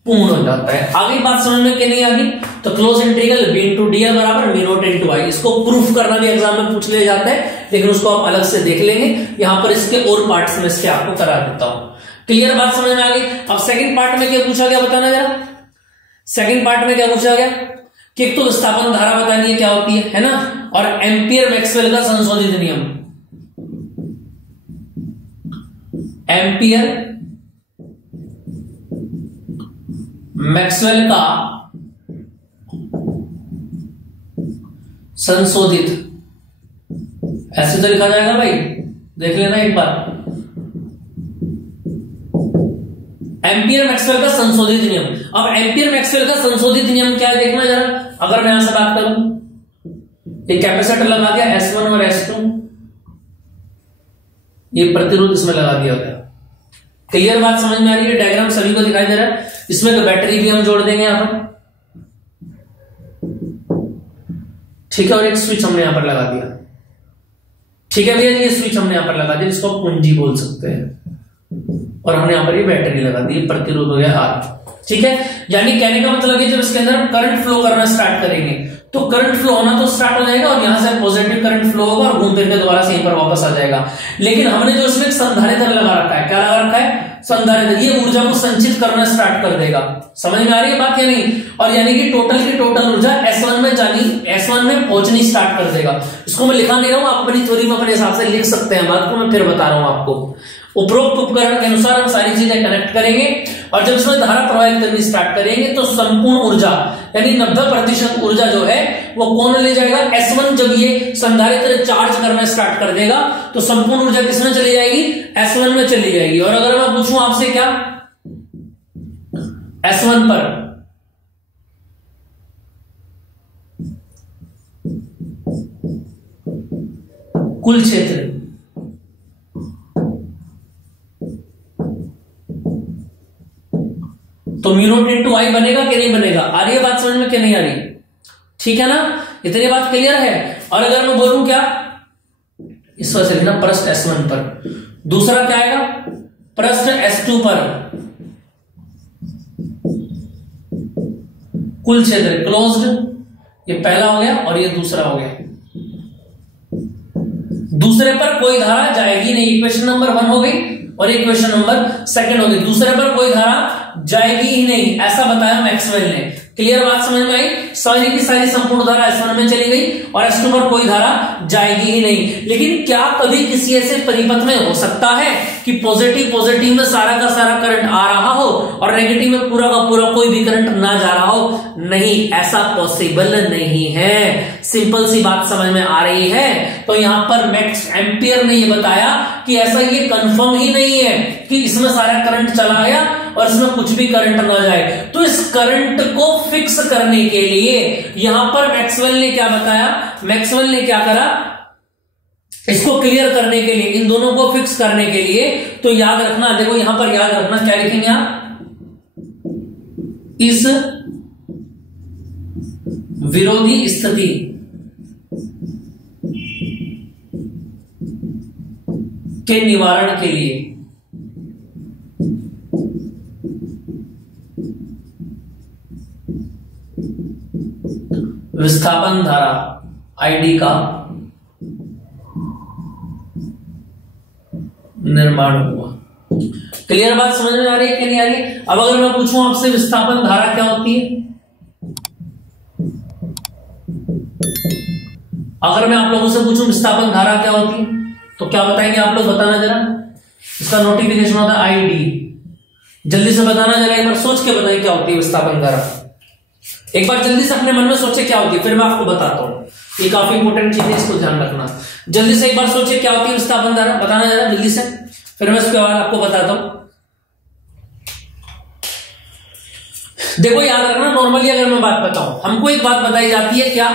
पूर्ण हो जाता है। आगे बात समझ में कि नहीं आगे, तो close integral b into DL बराबर म्यू नॉट इंटू आई, इसको प्रूफ करना भी एग्जाम में पूछ लिया जाता है, लेकिन उसको आप अलग से देख लेंगे। यहां पर इसके और पार्ट्स में इसके आपको करा देता हूं। क्लियर बात समझ में आ गई। अब सेकंड पार्ट में क्या पूछा गया बताना जरा, सेकंड पार्ट में क्या पूछा गया कि एक तो विस्थापन धारा बतानी है क्या होती है ना, और एम्पियर मैक्सवेल का संशोधित नियम, एम्पियर मैक्सवेल का संशोधित, ऐसे तो लिखा जाएगा भाई, देख लेना एक बार, एम्पियर मैक्सवेल का संशोधित नियम। अब एम्पियर मैक्सवेल का संशोधित नियम क्या है देखना जरा। अगर मैं यहां से बात करूं, ये कैपेसिटर लगा दिया S1 और S2, ये प्रतिरोध इसमें लगा दिया गया। क्लियर बात समझ में आ रही है। डायग्राम सभी को दिखाई दे रहा है। इसमें तो बैटरी भी हम जोड़ देंगे यहां पर, ठीक है, और एक स्विच हमने यहां पर लगा दिया। ठीक है भैया, ये स्विच हमने यहां पर लगा दिया, जिसको कुंजी बोल सकते हैं, और हमने यहां पर ये बैटरी लगा दी, प्रतिरोध हो गया R। ठीक है, यानी कहने का मतलब है जब इसके अंदर हम करंट फ्लो करना स्टार्ट करेंगे तो करंट फ्लो होना तो स्टार्ट हो जाएगा, और यहां से पॉजिटिव करंट फ्लो होगा और घूम फिर के दोबारा से यहीं पर वापस आ जाएगा। लेकिन हमने जो इसमें संधारित्र लगा रखा है, क्या लगा रखा है, संधारित्र, ये ऊर्जा को संचित करना स्टार्ट कर देगा। समझ में आ रही है बात या नहीं। और यानी कि टोटल की टोटल ऊर्जा S1 में S1 में पहुंचनी स्टार्ट कर देगा। इसको मैं लिखा नहीं रहा हूं, आप अपनी थ्योरी में अपने हिसाब से लिख सकते हैं, बात को मैं फिर बता रहा हूं आपको। उपरोक्त उपकरण के अनुसार हम सारी चीजें कनेक्ट करेंगे, और जब इसमें धारा प्रवाहित करनी स्टार्ट करेंगे तो संपूर्ण ऊर्जा यानी 90% ऊर्जा जो है वो कौन ले जाएगा, S1। जब ये संधारित्र चार्ज करना स्टार्ट कर देगा तो संपूर्ण ऊर्जा किसमें चली जाएगी, S1 में चली जाएगी। और अगर मैं पूछूं आपसे क्या, S1 पर कुल क्षेत्र तो म्यू नॉट इंटू आई बनेगा कि नहीं बनेगा। आ रही है बात समझ में कि नहीं आ रही, ठीक है ना, इतनी बात क्लियर है। और अगर मैं बोलूं क्या, इस वजह से लिखना पृष्ठ S1 पर, दूसरा क्या आएगा पृष्ठ S2 पर कुल क्षेत्र क्लोज्ड, ये पहला हो गया और ये दूसरा हो गया। दूसरे पर कोई धारा जाएगी नहीं, इक्वेशन नंबर 1 हो गई, और इक्वेशन नंबर 2 हो गई। दूसरे पर कोई धारा जाएगी ही नहीं, ऐसा बताया मैक्सवेल ने। क्लियर बात समझ में आई। सारी की सारी संपूर्ण धारा S1 में चली गई और S2 पर कोई धारा जाएगी ही नहीं। लेकिन क्या कभी किसी ऐसे परिपथ में हो सकता है कि पॉजिटिव में सारा का सारा करंट आ रहा हो और नेगेटिव में पूरा का पूरा कोई भी करंट ना जा रहा हो? नहीं, ऐसा पॉसिबल नहीं है। सिंपल सी बात समझ में आ रही है। तो यहां पर मैक्स एम्पियर ने यह बताया कि ऐसा ये कंफर्म ही नहीं है कि इसमें सारा करंट चला गया और इसमें कुछ भी करंट ना जाए। तो इस करंट को फिक्स करने के लिए यहां पर मैक्सवेल ने क्या बताया, मैक्सवेल ने क्या करा, इसको क्लियर करने के लिए, इन दोनों को फिक्स करने के लिए, तो याद रखना, देखो यहां पर याद रखना क्या लिखेंगे आप, इस विरोधी स्थिति के निवारण के लिए विस्थापन धारा आईडी का निर्माण हुआ। क्लियर बात समझ में आ रही है कि नहीं आ रही? अब अगर मैं पूछूं आपसे विस्थापन धारा क्या होती है, अगर मैं आप लोगों से पूछूं विस्थापन धारा क्या होती है, तो क्या बताएंगे आप लोग, बताना जरा। इसका नोटिफिकेशन होता है आईडी। जल्दी से बताना जरा, एक बार सोच के बताइए क्या होती है विस्थापन धारा। एक बार जल्दी से अपने मन में सोचे क्या होती है, फिर मैं आपको बताता हूं। ये काफी इंपॉर्टेंट चीज है, इसको ध्यान रखना। जल्दी से एक बार सोचिए क्या होती है विस्थापन धारा, बताना जरा जल्दी से, फिर मैं उसके बाद आपको बताता हूं। देखो याद रखना, नॉर्मली अगर मैं बात बताऊं, हमको एक बात बताई जाती है क्या,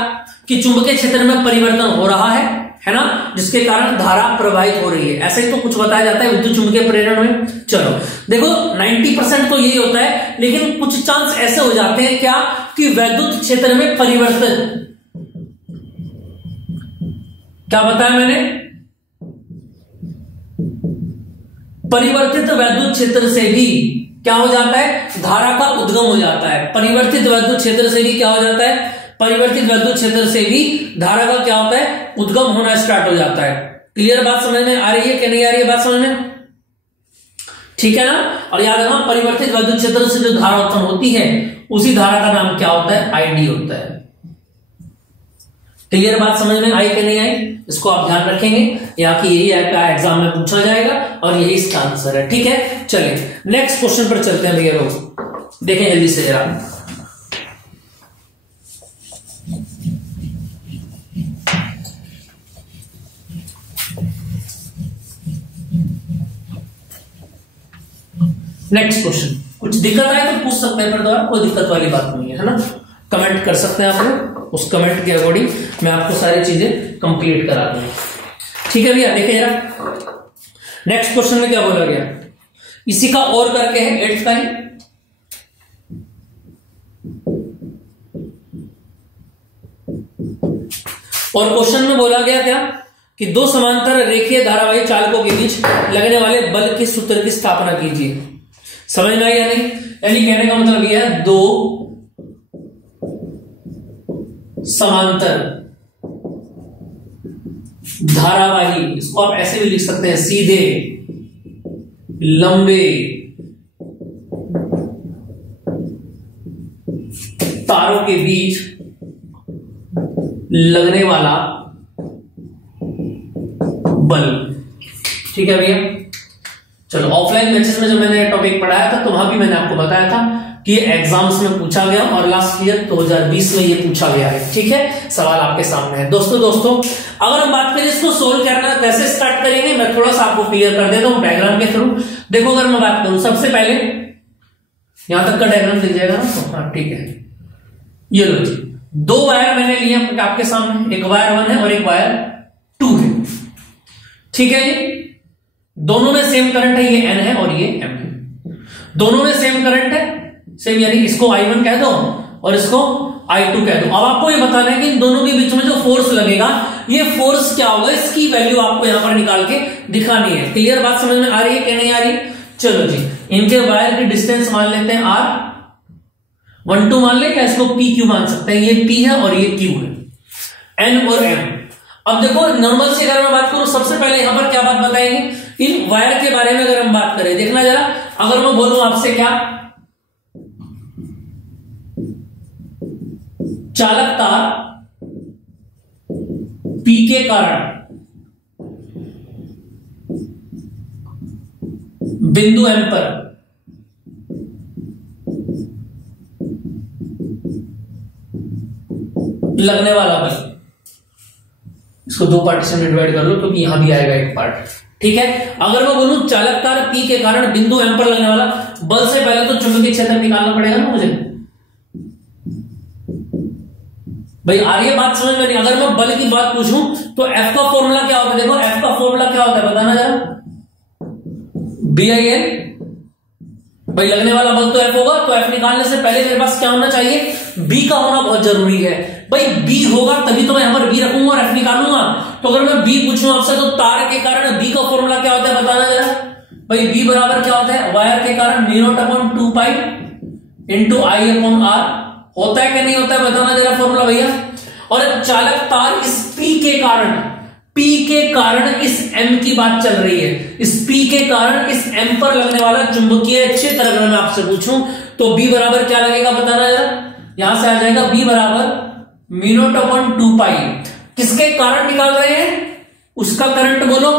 कि चुंबकीय क्षेत्र में परिवर्तन हो रहा है ना, जिसके कारण धारा प्रवाहित हो रही है, ऐसे ही तो कुछ बताया जाता है विद्युत चुंबकीय प्रेरण में। चलो देखो 90% तो यही होता है, लेकिन कुछ चांस ऐसे हो जाते हैं क्या, कि वैद्युत क्षेत्र में परिवर्तन, क्या बताया मैंने, परिवर्तित वैद्युत क्षेत्र से भी क्या हो जाता है, धारा का उद्गम हो जाता है। परिवर्तित वैद्युत क्षेत्र से भी क्या हो जाता है, परिवर्तित वैद्युत क्षेत्र से भी धारा का क्या होता है, उद्गम होना स्टार्ट हो जाता है। क्लियर बात समझ में आ रही है कि नहीं आ रही है बात समझ में, ठीक है ना। और याद रखना, परिवर्तित वैद्युत क्षेत्र से जो धारा उत्पन्न होती है उसी धारा का नाम क्या होता है, आईडी होता है। क्लियर बात समझ में आई कि नहीं आई, इसको आप ध्यान रखेंगे, यहाँ की यही एग्जाम में पूछा जाएगा और यही इसका आंसर है। ठीक है, चलिए नेक्स्ट क्वेश्चन पर चलते हैं भैया लोग, देखें जल्दी से जरा। नेक्स्ट क्वेश्चन, कुछ दिक्कत आए तो पूछ सकते हैं, फिर दोबारा कोई दिक्कत वाली बात नहीं है ना, कमेंट कर सकते हैं आप लोग, उस कमेंट के अकॉर्डिंग मैं आपको सारी चीजें कंप्लीट करा दूंगा। ठीक है भैया, देखिए जरा नेक्स्ट क्वेश्चन में क्या बोला गया, इसी का और करके है 8th का ही। और क्वेश्चन में बोला गया क्या, कि दो समांतर रेखीय धारावाही चालकों के बीच लगने वाले बल के सूत्र की स्थापना कीजिए। समझ में आई या नहीं, यानी कहने का मतलब यह है, दो समांतर धारावाही, इसको आप ऐसे भी लिख सकते हैं, सीधे लंबे तारों के बीच लगने वाला बल। ठीक है भैया, चलो ऑफलाइन बैचेस में जब मैंने टॉपिक पढ़ाया था तो वहां भी मैंने आपको बताया था कि ये एग्जाम्स में पूछा गया और लास्ट ईयर 2020 में ये पूछा गया है। ठीक है, सवाल आपके सामने है। दोस्तों अगर हम बात करें इसको सोल्व करना कैसे स्टार्ट करेंगे, मैं थोड़ा सा आपको क्लियर कर देता हूं डायग्राम के थ्रू। देखो अगर मैं बात करूं, सबसे पहले यहां तक का डायग्राम दिख जाएगा ना, तो हाँ ठीक है, ये लो जी, दो वायर मैंने लिए आपके सामने, एक वायर 1 है और एक वायर 2 है। ठीक है, दोनों में सेम करंट है, ये N है और ये M है, दोनों में सेम करंट है, सेम, यानी इसको I1 कह दो और इसको I2 कह दो। अब आपको ये बताना है कि इन दोनों के बीच में जो फोर्स लगेगा, ये फोर्स क्या होगा, इसकी वैल्यू आपको यहां पर निकाल के दिखानी है। क्लियर बात समझ में आ रही है कि नहीं आ रही, चलो जी, इनके वायर की डिस्टेंस मान लेते हैं R12 मान ले, या इसको PQ मान सकते हैं, ये P है और ये Q है, N और M। अब देखो नॉर्मल से अगर मैं बात करूं, सबसे पहले यहां पर क्या बात बताएंगे, इन वायर के बारे में अगर हम बात करें, देखना जरा, अगर मैं बोलूं आपसे क्या, चालक तार P के कारण बिंदु M पर लगने वाला बल, इसको दो पार्टीशन में डिवाइड कर लो क्योंकि यहां भी आएगा एक पार्ट। ठीक है, अगर मैं बोलूं चालक तार P के कारण बिंदु M पर लगने वाला बल, से पहले तो चुंबकीय क्षेत्र निकालना पड़ेगा ना मुझे भाई। आ रही है बात समझ में नहीं, अगर मैं बल की बात पूछूं तो F का फॉर्मूला क्या होता है, देखो F का फॉर्मूला क्या होता है बताना जरा, BIL, भाई लगने वाला बल तो F होगा, तो F निकालने से पहले मेरे पास क्या होना चाहिए, B का होना बहुत जरूरी है भाई। B होगा तभी तो मैं यहां पर B रखूंगा और F निकालूंगा। तो अगर मैं B पूछूं आपसे तो तार के कारण B का फॉर्मूला क्या होता है बताना जरा भाई। B बराबर क्या होता है, वायर के कारण μ0/2 पाई इंटू I/R होता है कि नहीं होता है बताना जरा फॉर्मूला भैया। और चालक तार इस P के कारण इस M की बात चल रही है, इस P के कारण इस M पर लगने वाला चुंबकीय क्षेत्र अगर मैं आपसे पूछूं तो B बराबर क्या लगेगा बताना जरा, यहां से आ जाएगा B बराबर μ0/2 पाई, किसके कारण निकाल रहे हैं, उसका करंट बोलो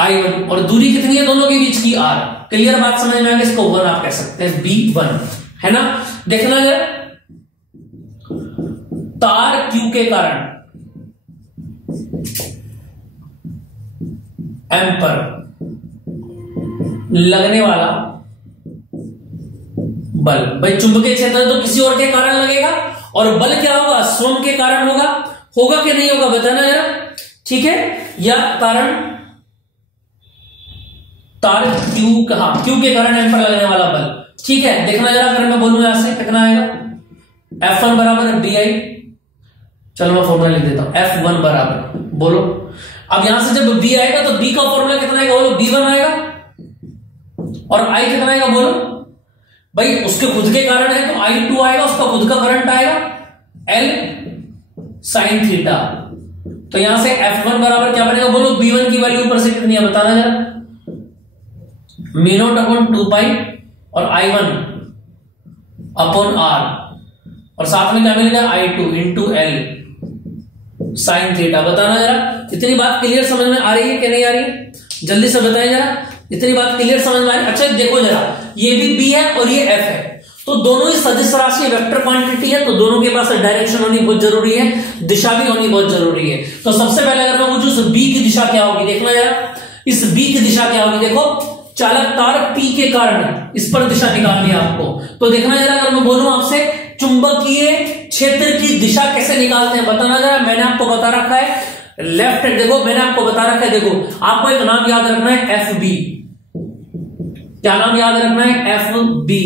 I1, और दूरी कितनी है दोनों के बीच की R। क्लियर बात समझ में आ गई, इसको 1 आप कह सकते हैं, B1 है ना। देखना जरा, तार Q के कारण M पर लगने वाला बल, भाई चुंबकीय क्षेत्र तो किसी और के कारण लगेगा और बल क्या होगा, स्वयं के कारण होगा कि नहीं होगा, बताना जरा। ठीक है, या कारण तार Q के कारण M पर लगने वाला बल। ठीक है, देखना जरा, अगर मैं बोलूं यहां से कितना आएगा, F1 बराबर BI, चलो मैं फॉर्मूला लिख देता हूं, F1 बराबर, बोलो अब यहां से जब B आएगा तो B का फॉर्मूला कितना आएगा, बोलो B1 आएगा, और I कितना आएगा, बोलो भाई उसके खुद के कारण है तो I2 आएगा, उसका खुद का करंट आएगा L sin थीटा। तो यहां से F1 बराबर क्या बनेगा, बोलो B1 की वैल्यू ऊपर से कितनी है, बताना जरा, μ0 अपॉन 2 पाई और I1 अपॉन R, और साथ में क्या मिलेगा, I2 into L sine theta. बताना जरा, इतनी बात क्लियर समझ में आ रही है कि नहीं आ रही है, जल्दी से बताएं जरा, इतनी बात क्लियर समझ में आ रही है। अच्छा देखो जरा, ये भी B है और ये F है, तो दोनों ही सदिश राशि वेक्टर क्वांटिटी है, तो दोनों के पास डायरेक्शन होनी बहुत जरूरी है, दिशा भी होनी बहुत जरूरी है। तो सबसे पहले अगर मैं पूछूं B की दिशा क्या होगी, देखना जरा, इस B की दिशा क्या होगी, देखो चालक तार P के कारण इस पर दिशा निकालनी है आपको। तो देखना जरा, अगर मैं बोलूं आपसे चुंबकीय क्षेत्र की दिशा कैसे निकालते हैं, बताना जरा। मैंने आपको बता रखा है लेफ्ट हैंड, देखो मैंने आपको बता रखा है, देखो आपको एक नाम याद रखना है FB। क्या नाम याद रखना है, FB।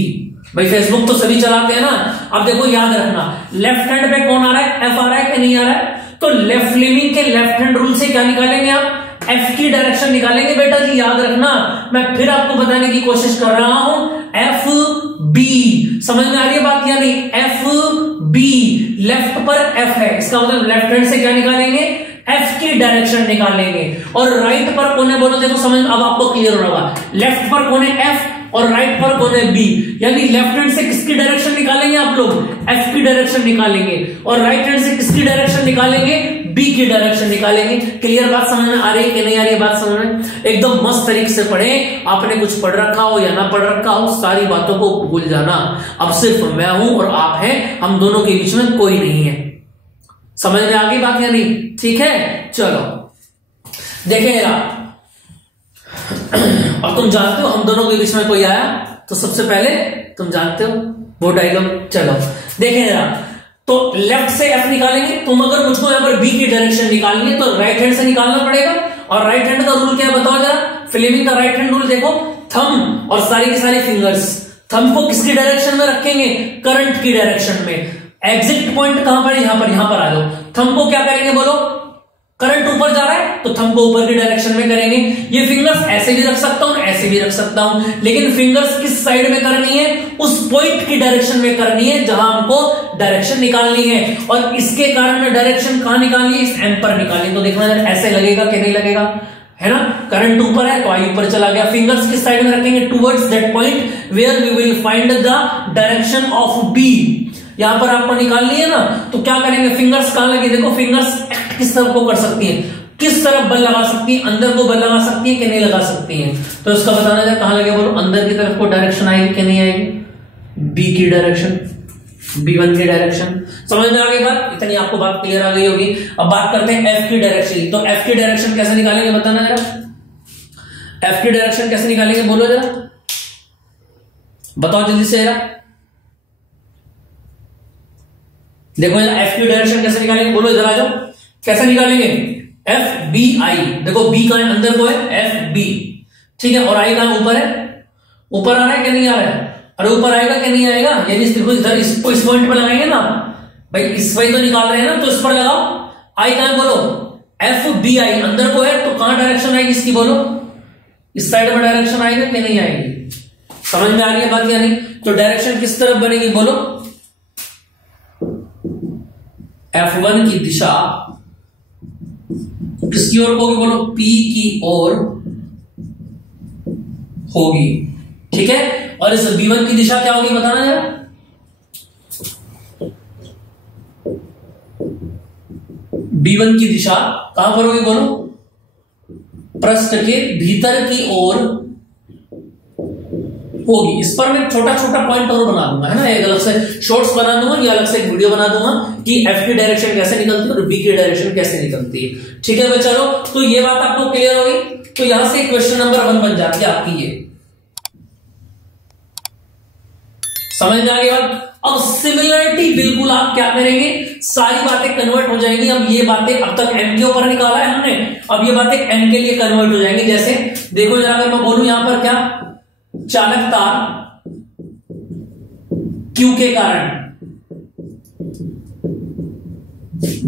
भाई फेसबुक तो सभी चलाते हैं ना, अब देखो याद रखना, लेफ्ट हैंड पे कौन आ रहा है, F आ रहा है कि नहीं आ रहा है, तो लेफ्ट फ्लेमिंग के लेफ्ट हैंड रूल से क्या निकालेंगे आप, F की डायरेक्शन निकालेंगे बेटा जी, याद रखना। मैं फिर आपको बताने की कोशिश कर रहा हूं, FB, समझ में आ रही है बात या नहीं, FB, लेफ्ट पर F है, इसका मतलब लेफ्ट हैंड से क्या निकालेंगे, F की डायरेक्शन निकालेंगे, और राइट पर कौन है, बोलो देखो समझ, अब आपको क्लियर होगा, लेफ्ट पर कौन है F और राइट पर कौन है B, यानी लेफ्ट हैंड से किसकी डायरेक्शन निकालेंगे आप लोग, F की डायरेक्शन निकालेंगे, और राइट हैंड से किसकी डायरेक्शन निकालेंगे, B की डायरेक्शन निकालेंगे। क्लियर बात समझ में आ रही है कि नहीं आ रही है बात समझ में, एकदम मस्त तरीके से पढ़े, आपने कुछ पढ़ रखा हो या ना पढ़ रखा हो, सारी बातों को भूल जाना, अब सिर्फ मैं हूं और आप हैं, हम दोनों के बीच में कोई नहीं है। समझ में आ गई बात या नहीं, ठीक है, चलो देखें आप, और तुम जानते हो हम दोनों के बीच में कोई आया तो सबसे पहले तुम जानते हो वो डायलॉग, चलो देखें जरा, तो लेफ्ट से F निकालेंगे, तुम अगर मुझको यहां पर B की डायरेक्शन निकालनी है तो राइट हैंड से निकालना पड़ेगा, और राइट हैंड का रूल क्या है बताओ जरा, फ्लेमिंग का राइट हैंड रूल देखो, थंब और सारी की सारी फिंगर्स, थंब को किसकी डायरेक्शन में रखेंगे, करंट की डायरेक्शन में, एग्जिट पॉइंट कहां पर, यहां पर आ जाओ, थंब को क्या करेंगे बोलो, करंट ऊपर जा रहा है तो थंब को ऊपर की डायरेक्शन में करेंगे, ये फिंगर्स ऐसे भी रख सकता हूं ऐसे भी रख सकता हूं, लेकिन फिंगर्स किस साइड में करनी है, उस पॉइंट की डायरेक्शन में करनी है जहां हमको डायरेक्शन निकालनी है, और इसके कारण डायरेक्शन कहां निकालनी है, इस एम पर निकालनी। तो देखना जरा ऐसे लगेगा कि नहीं लगेगा, है ना, करंट ऊपर है तो आई ऊपर चला गया, फिंगर्स किस साइड में रखेंगे, towards that point where we will find the direction of B, यहां पर आपको निकालनी है ना, तो क्या करेंगे, फिंगर्स कहां लगी, देखो फिंगर्स एक्ट किस तरफ को कर सकती है, किस तरफ बल लगा सकती है, अंदर को बल लगा सकती है कि नहीं लगा सकती है, तो इसका बताना जाए कहां लगे, बोलो अंदर की तरफ को डायरेक्शन आएगी कि नहीं आएगी, बी की डायरेक्शन, B1 की डायरेक्शन। समझ में आ गई बात, इतनी आपको बात क्लियर आ गई होगी। अब बात करते हैं F की डायरेक्शन, तो F की डायरेक्शन कैसे निकालेंगे बताना जरा, F की डायरेक्शन कैसे निकालेंगे बोलो जरा, बताओ जल्दी से जरा, देखो जरा F की डायरेक्शन कैसे निकालेंगे बोलो जरा, जाओ कैसे निकालेंगे, FBI, देखो B का अंदर को है FB, ठीक है, और I का ऊपर है, ऊपर आ रहा है कि नहीं आ रहा है, अरे ऊपर आएगा कि नहीं आएगा, यानी इधर इस पॉइंट पर लगाएंगे ना भाई, इस वही तो निकाल रहे हैं ना, तो इस पर लगाओ, आई कहां है बोलो, FBI अंदर को है तो कहां डायरेक्शन आएगी इसकी बोलो, इस साइड में डायरेक्शन आएगा कि नहीं आएगी, समझ में आ रही है बात या नहीं, तो डायरेक्शन किस तरफ बनेगी बोलो, F1 की दिशा किसकी ओर होगी बोलो, P की ओर होगी, ठीक है, और इस B1 की दिशा क्या होगी बताना जरा, B1 की दिशा कहां पर होगी बोलो, पृष्ठ के भीतर की ओर होगी। इस पर मैं छोटा छोटा पॉइंट और बना दूंगा, है ना, एक अलग से शॉर्ट्स बना दूंगा या अलग से एक वीडियो बना दूंगा कि एफ की डायरेक्शन कैसे निकलती है और बी की डायरेक्शन कैसे निकलती है। ठीक है भाई, चलो तो ये बात आपको क्लियर हो गई। तो यहां से क्वेश्चन नंबर 1 बन जाती है आपकी, ये समझ में आ गई बात। अब सिमिलरिटी बिल्कुल आप क्या करेंगे, सारी बातें कन्वर्ट हो जाएंगी। अब ये बातें अब तक एम के ऊपर निकाला है हमने, अब ये बातें एन के लिए कन्वर्ट हो जाएंगी। जैसे देखो जरा, अगर मैं बोलूं यहां पर क्या, चालक तार क्यू के कारण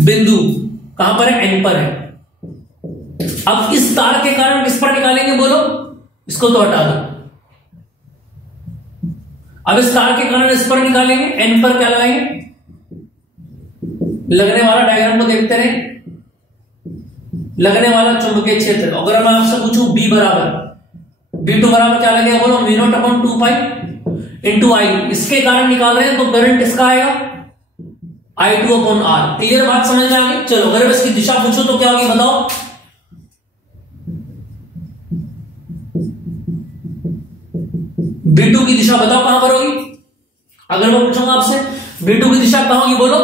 बिंदु कहां पर है, एन पर है। अब इस तार के कारण किस पर निकालेंगे, बोलो, इसको तो हटा दो। अब इस तार के कारण इस पर निकालेंगे, एन पर क्या लगाएंगे, लगने वाला डायग्राम को देखते रहे, लगने वाला चुंबकीय क्षेत्र। अगर मैं आपसे पूछूं बी बराबर, B2 बराबर क्या लगेगा, बोलो, V0/2 इंटू आई। इसके कारण निकाल रहे हैं तो करंट इसका आएगा I2/R। क्लियर बात समझ में आ गई। चलो अगर इसकी दिशा पूछो तो क्या होगी बताओ, B2 की दिशा बताओ कहां पर होगी। अगर मैं पूछूंगा आपसे B2 की दिशा कहां होगी, बोलो,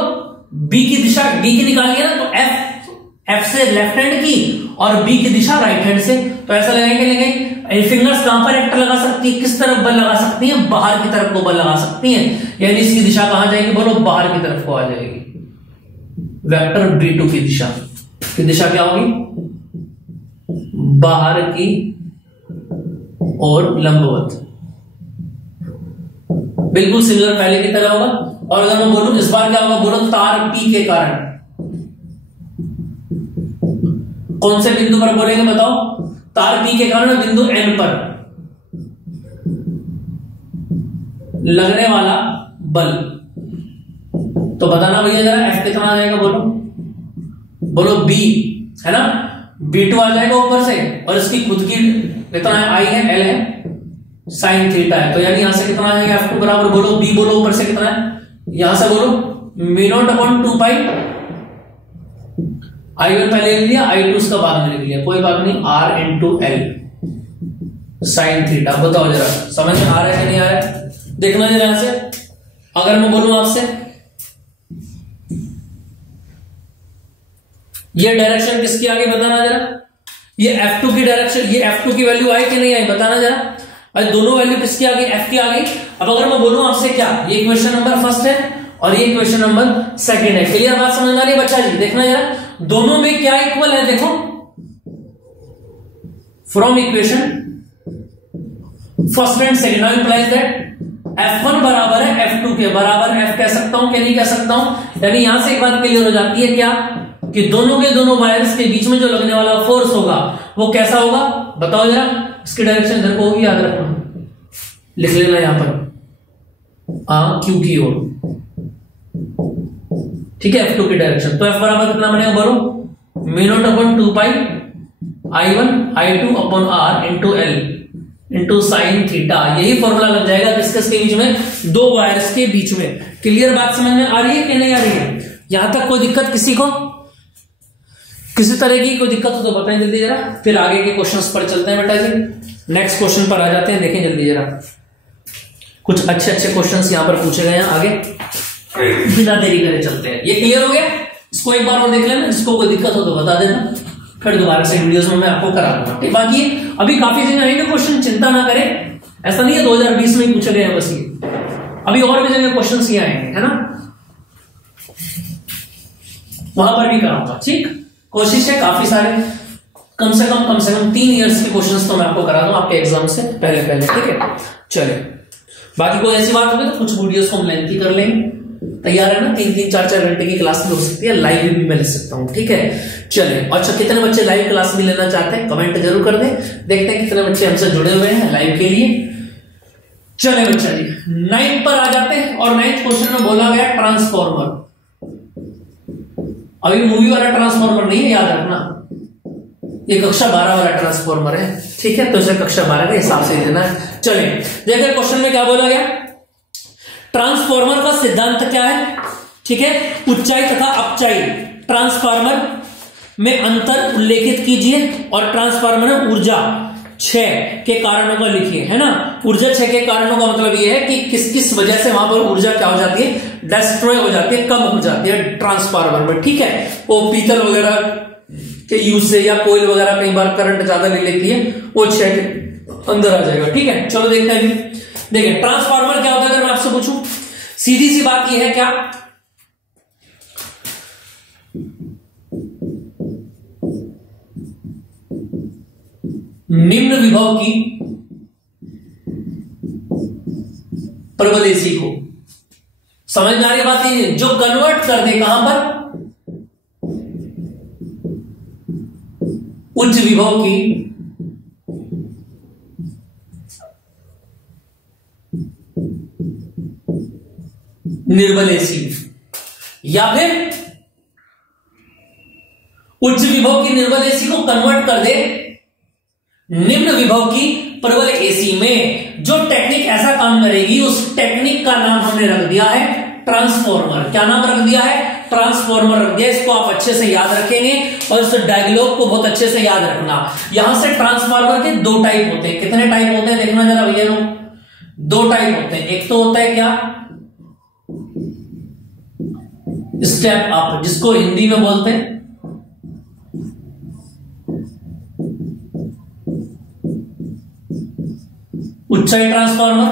B की दिशा, D की निकालनी है ना, तो F से लेफ्ट हैंड की और B की दिशा राइट हैंड से। तो ऐसा लगाएंगे, फिंगर्स कहां पर एक्ट लगा सकती है, किस तरफ बल लगा सकती है, बाहर की तरफ को बल लगा सकती है। यानी इसकी दिशा कहां जाएगी, बोलो, बाहर की तरफ को आ जाएगी। वेक्टर B2 की दिशा क्या होगी, बाहर की और लंबवत, बिल्कुल सिमिलर पहले की तरह होगा। और अगर मैं बोलूं इस बार क्या होगा, बोलो, तार P के कारण कौन से बिंदु पर बोलेंगे बताओ, तार P के कारण बिंदु N पर लगने वाला बल। तो बताना भैया जरा, F कितना आ जाएगा, बोलो B, है ना, B2 आ जाएगा ऊपर से, और इसकी खुद की कितना है, I है, L है, साइन थीटा है। तो यानी यहां से कितना आ जाएगा, F2 बराबर, बोलो, B बोलो, ऊपर से कितना है, यहां से बोलो, V0/2 पाई, I1 पहले लिख लिया, I2 उसका बाद में लिख लिया, कोई बात नहीं, R into L sine theta. बताओ जरा समझ में आ रहा है कि नहीं आ रहा है, देखना जरा यहां से। अगर मैं बोलूं आपसे ये डायरेक्शन किसकी आगे, बताना जरा, ये F2 की डायरेक्शन, ये F2 की वैल्यू आई कि नहीं आई, बताना जरा। अरे दोनों वैल्यू किसकी आ गई, F की आ गई। अब अगर मैं बोलूं आपसे क्या, ये क्वेश्चन नंबर फर्स्ट है और ये क्वेश्चन नंबर सेकंड है। क्लियर बात समझ में आ रही है बच्चा जी, देखना जरा, दोनों में क्या इक्वल है, देखो, from equation first and second, now implies that F1 बराबर है F2 के बराबर, F कह सकता हूं कि नहीं कह सकता हूं। यानी यहां से एक बात क्लियर हो जाती है क्या, कि दोनों के दोनों वायर्स के बीच में जो लगने वाला फोर्स होगा वो कैसा होगा, बताओ जरा। इसकी डायरेक्शन इधर को होगी, याद रखना, लिख लेना यहां पर, Q की ओर, ठीक है, F2 की डायरेक्शन। तो F बराबर कितना बनेगा, बोलो, V0/2 पाई I1 I2/R into L into sine theta. यही फॉर्मूला लग जाएगा किसके बीच में, दो वायर्स के बीच में। क्लियर बात समझ में आ रही है कि नहीं आ रही है, यहां तक कोई दिक्कत किसी को, किसी तरह की कोई दिक्कत हो तो बताएं जल्दी जरा, फिर आगे के क्वेश्चंस पर चलते हैं बेटा जी। नेक्स्ट क्वेश्चन पर आ जाते हैं, देखें जल्दी जरा, कुछ अच्छे अच्छे क्वेश्चंस यहां पर पूछे गए हैं, आगे बिना देरी करे चलते हैं। ये क्लियर हो गया, इसको एक बार और देख लेना, जिसको कोई दिक्कत हो तो बता देना, फिर दोबारा से वीडियोस में मैं आपको करा दूंगा। ठीक, बाकी अभी काफी जगह आएंगे क्वेश्चन, चिंता ना करें, ऐसा नहीं है 2020 में ही पूछे गए हैं बस ये, अभी और भी जगह क्वेश्चन ये आएंगे, है ना, वहां पर भी कराऊंगा। ठीक, कोशिश है काफी सारे, कम से कम 3 इयर्स के क्वेश्चंस तो मैं आपको करा दूं आपके एग्जाम से पहले। ठीक है, चले, बाकी कोई ऐसी बात होगी तो कुछ वीडियोस को हम लेंथी कर लेंगे, तैयार है ना, 3-3, 4-4 घंटे की क्लास भी हो सकती है, लाइव भी मैं ले सकता हूं। ठीक है, चले। अच्छा, कितने बच्चे लाइव क्लास में लेना चाहते हैं कमेंट जरूर कर दें, देखते हैं कितने बच्चे हमसे जुड़े हुए हैं लाइव के लिए। चले बच्चा जी, 9th पर आ जाते हैं, और 9th क्वेश्चन में बोला गया ट्रांसफॉर्मर। अभी मूवी वाला ट्रांसफॉर्मर नहीं है, याद रखना, ये कक्षा 12 वाला ट्रांसफॉर्मर है। ठीक है, तो इसे कक्षा 12 के हिसाब से देना है। चले, देखिए क्वेश्चन में क्या बोला गया, ट्रांसफॉर्मर का सिद्धांत क्या है। ठीक है, ऊंचाई तथा अपचाई ट्रांसफार्मर में अंतर उल्लेखित कीजिए, और ट्रांसफार्मर में ऊर्जा छह के कारणों को लिखिए, है ना। ऊर्जा छह के कारणों का मतलब ये है कि किस किस वजह से वहां पर ऊर्जा क्या हो जाती है, डिस्ट्रॉय हो जाती है, कम हो जाती है ट्रांसफार्मर में, ठीक है। वो पीतल वगैरह के यूज से या कोयल वगैरह कई बार करंट ज्यादा ले लेती है, वो छह के अंदर आ जाएगा, ठीक है। चलो देखते हैं। देखिए ट्रांसफार्मर क्या होता है, अगर मैं आपसे पूछूं, सीधी सी बात यह है क्या, निम्न विभव की प्रबल एसी को, समझ में आ रही बात है, जो कन्वर्ट कर दे कहां पर, उच्च विभव की निर्बल एसी, या फिर उच्च विभव की निर्बल एसी को कन्वर्ट कर दे निम्न विभव की प्रबल एसी में। जो टेक्निक ऐसा काम करेगी उस टेक्निक का नाम हमने रख दिया है ट्रांसफॉर्मर। क्या नाम रख दिया है, ट्रांसफॉर्मर रख दिया। इसको आप अच्छे से याद रखेंगे और इस डायलॉग को बहुत अच्छे से याद रखना। यहां से ट्रांसफार्मर के दो टाइप होते हैं। कितने टाइप होते हैं देखना जरा भैया लोग, दो टाइप होते हैं। एक तो होता है क्या, स्टेप अप, जिसको हिंदी में बोलते हैं ऊंचाई ट्रांसफार्मर,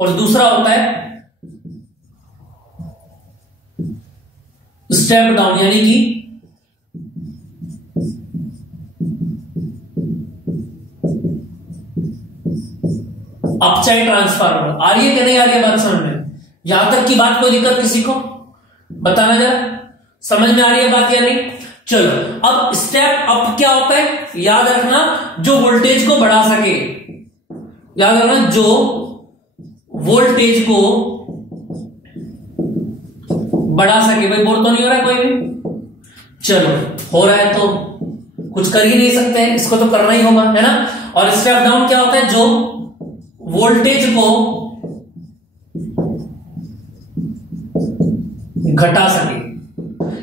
और दूसरा होता है स्टेप डाउन, यानी कि अपचाई ट्रांसफार्मर। आ रही है कि नहीं आ रही है बात समझ में, यहां तक की बात, कोई दिक्कत किसी को बताना जरा, समझ में आ रही है बात या नहीं। चलो अब स्टेप अप क्या होता है, याद रखना, जो वोल्टेज को बढ़ा सके, याद रखना, जो वोल्टेज को बढ़ा सके। भाई बोर तो नहीं हो रहा है कोई भी, चलो हो रहा है तो कुछ कर ही नहीं सकते हैं, इसको तो करना ही होगा, है ना। और स्टेप डाउन क्या होता है, जो वोल्टेज को घटा सके,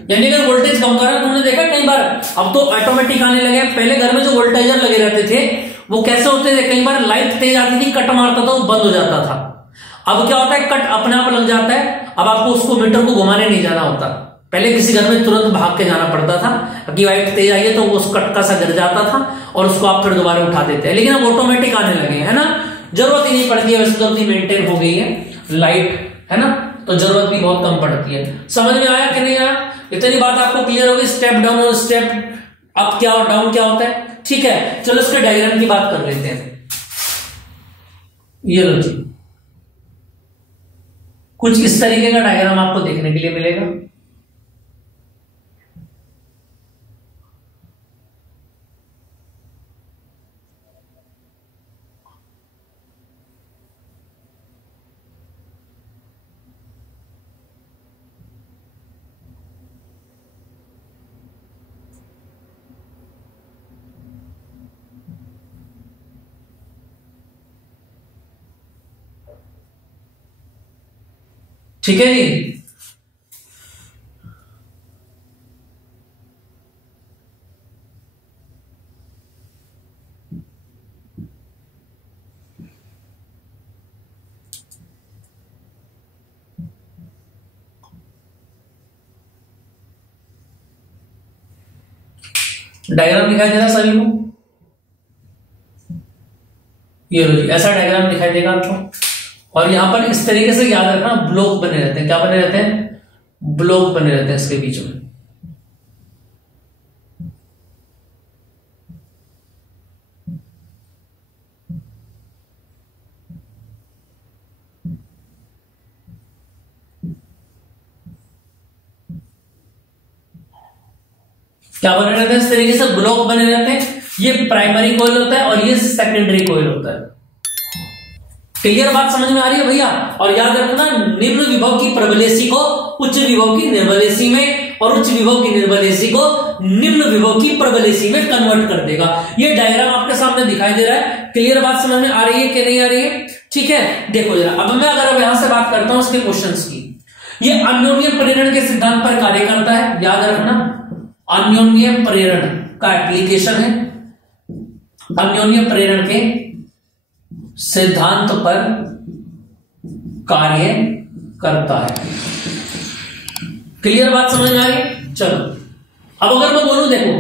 यानी अगर वोल्टेज कम कर रहा है, तुमने देखा कई बार, अब तो ऑटोमेटिक आने लगे। पहले घर में जो वोल्टेजर लगे रहते थे वो कैसे होते थे, कई बार लाइट तेज आती थी, कट मारता था, वो बंद हो जाता था। अब क्या होता है, कट अपने आप लग जाता है, अब आपको उसको मीटर को घुमाने नहीं जाना होता। पहले किसी घर में तुरंत भाग के जाना पड़ता था कि लाइट तेज आई है तो उस कट का सा गिर जाता था और उसको आप फिर दोबारा उठा देते हैं। लेकिन अब ऑटोमेटिक आने लगे, है ना, जरूरत ही नहीं पड़ती है। वैसे तो मेंटेन हो गई है लाइट, है ना, तो जरूरत भी बहुत कम पड़ती है। समझ में आया कि नहीं आया, इतनी बात आपको क्लियर होगी। स्टेप डाउन और स्टेप अप क्या और डाउन क्या होता है, ठीक है। चलो इसके डायग्राम की बात कर लेते हैं। ये लो जी, कुछ इस तरीके का डायग्राम आपको देखने के लिए मिलेगा। ठीक है जी, डायग्राम दिखाई दे रहा है सभी को, ये लो जी, ऐसा डायग्राम दिखाई देगा आपको। और यहां पर इस तरीके से याद रखना, ब्लॉक बने रहते हैं। क्या बने रहते हैं, ब्लॉक बने रहते हैं इसके बीच में। क्या बने रहते हैं, इस तरीके से ब्लॉक बने रहते हैं। ये प्राइमरी कॉइल होता है और ये सेकेंडरी कॉइल होता है। क्लियर बात समझ में आ रही है भैया। और याद रखना, निम्न विभव की प्रबल एसी को उच्च विभव की निर्बल एसी में, और उच्च विभव की निर्बल एसी को निम्न विभव की प्रबल एसी में कन्वर्ट कर देगा। ये डायग्राम आपके सामने दिखाई दे रहा है। क्लियर बात समझ में आ रही है कि नहीं आ रही है, ठीक है। देखो जरा, अब मैं अगर यहां से बात करता हूं इसके क्वेश्चंस की, ये अन्योन्य प्रेरण के सिद्धांत पर कार्य करता है। याद रखना, अन्योन्य प्रेरण का एप्लीकेशन है। अन्योन्य प्रेरण के सिद्धांत पर कार्य करता है। क्लियर बात समझ में आ रही? चलो अब अगर मैं बोलूं, देखो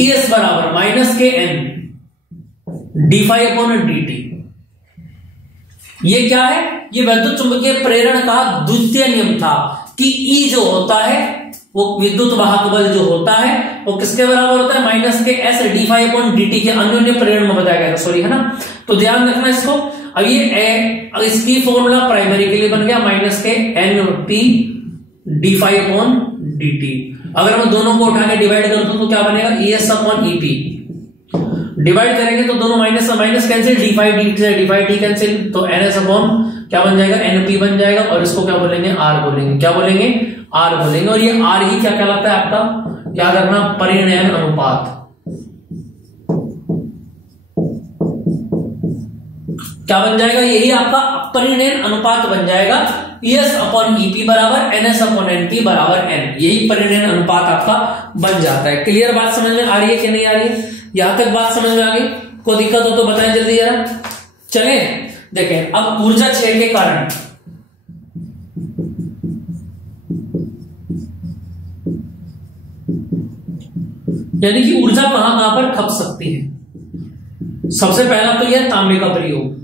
ES बराबर minus K N D phi upon D T, ये क्या है? ये वैद्युत चुंबकीय प्रेरण का द्वितीय नियम था कि E जो होता है वो विद्युत वाहक बल जो होता है वो किसके बराबर होता है? Minus K S D phi upon D T के अन्योन्य प्रेरण में बताया गया था, सॉरी है ना। तो ध्यान रखना इसको। अब ये इसकी फॉर्मूला प्राइमरी के लिए बन गया minus K N T D phi upon D T. अगर मैं दोनों को उठा के डिवाइड कर दूं तो क्या बनेगा? ES upon EP. डिवाइड करेंगे तो दोनों minus minus cancel, D phi D cancel, तो NS अपॉन क्या बन जाएगा? NP बन जाएगा। और इसको क्या बोलेंगे? R बोलेंगे। क्या बोलेंगे? R बोलेंगे। और ये R ही क्या कहलाता है आपका? याद रखना, परिणयन अनुपात। क्या बन जाएगा? यही आपका परिणयन अनुपात बन जाएगा। ES अपॉन EP बराबर NS अपॉन NP बराबर N, यही परिणयन अनुपात आपका बन जाता है। क्लियर बात समझ में आ रही है कि नहीं आ रही है? यहां तक बात समझ में आ गई? कोई दिक्कत हो तो बताएं जल्दी जरा। चले देखें अब ऊर्जा क्षय के कारण। यानी कि ऊर्जा कहां कहां पर खप सकती है। सबसे पहला तो यह तांबे का प्रयोग,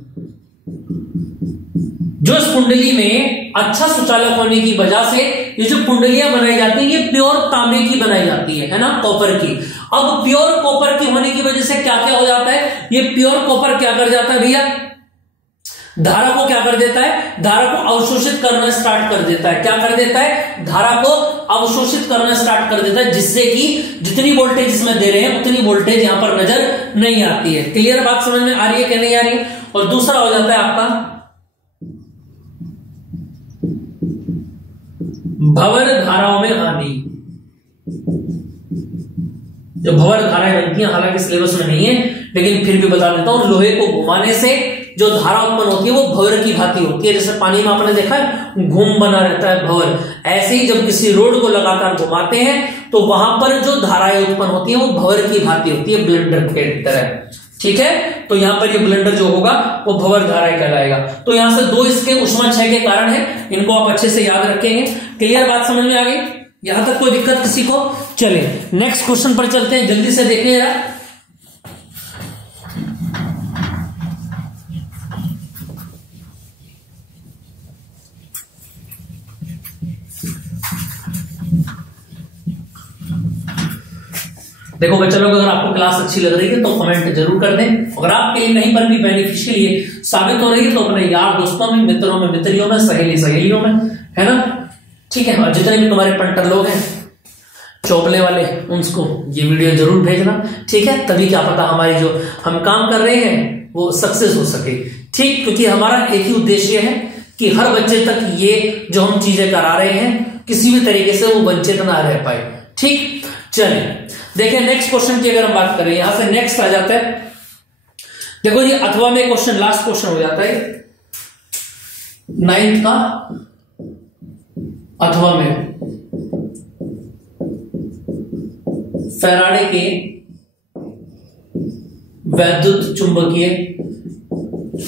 जो इस कुंडली में अच्छा सुचालक होने की वजह से ये जो कुंडलियां बनाई जाती हैं ये प्योर तांबे की बनाई जाती है ना, कॉपर की। अब प्योर कॉपर की होने की वजह से क्या क्या हो जाता है? ये प्योर कॉपर क्या कर जाता है भैया? धारा को क्या कर देता है? धारा को अवशोषित करना स्टार्ट कर देता है। क्या कर देता है? धारा को अवशोषित करना स्टार्ट कर देता है, जिससे कि जितनी वोल्टेज इसमें दे रहे हैं उतनी वोल्टेज यहां पर नजर नहीं आती है। क्लियर बात समझ में आ रही है कि नहीं आ रही है? और दूसरा हो जाता है आपका भंवर धाराओं में हानि। जो भंवर धाराएं बनती हैं, हालांकि सिलेबस में नहीं है लेकिन फिर भी बता देता हूं, लोहे को घुमाने से जो धारा उत्पन्न होती है वो भंवर की भांति होती है। जैसे पानी में आपने देखा है घूम बना रहता है भंवर, ऐसे ही जब किसी रोड को लगातार घुमाते हैं तो वहां पर जो धाराएं उत्पन्न होती है वो भंवर की भांति होती है, ब्लेंडर के तरह। ठीक है, तो यहां पर ये ब्लेंडर जो होगा वो भंवर धाराएं कहलाएगा। तो यहां से दो इसके ऊष्मा क्षय के कारण है, इनको आप अच्छे से याद रखेंगे। क्लियर बात समझ में आ गई? यहां तक कोई दिक्कत किसी को? चले नेक्स्ट क्वेश्चन पर चलते हैं, जल्दी से देखिए जरा। देखो बच्चा लोग, अगर आपको क्लास अच्छी लग रही है तो कमेंट जरूर कर दें। अगर आपके लिए कहीं पर भी बेनिफिशियल ये साबित हो रही है तो अपने यार दोस्तों में, मित्रों में, मित्रियों में, सहेलियों में, है ना? ठीक है। और जितने भी तुम्हारे पंटर लोग हैं, चौपले वाले, उनको ये वीडियो जरूर भेजना। ठीक है, तभी क्या पता हमारी जो हम काम कर रहे हैं वो सक्सेस हो सके। ठीक, क्योंकि हमारा एक ही उद्देश्य है कि हर बच्चे तक ये जो हम चीजें करा रहे हैं किसी भी तरीके से वो वंचित ना रह पाए। ठीक, चलिए देखिए नेक्स्ट क्वेश्चन की अगर हम बात करें, यहां से नेक्स्ट आ जाता है। देखो ये अथवा में क्वेश्चन, लास्ट क्वेश्चन हो जाता है 9th का अथवा में। फैराडे के वैद्युत चुंबकीय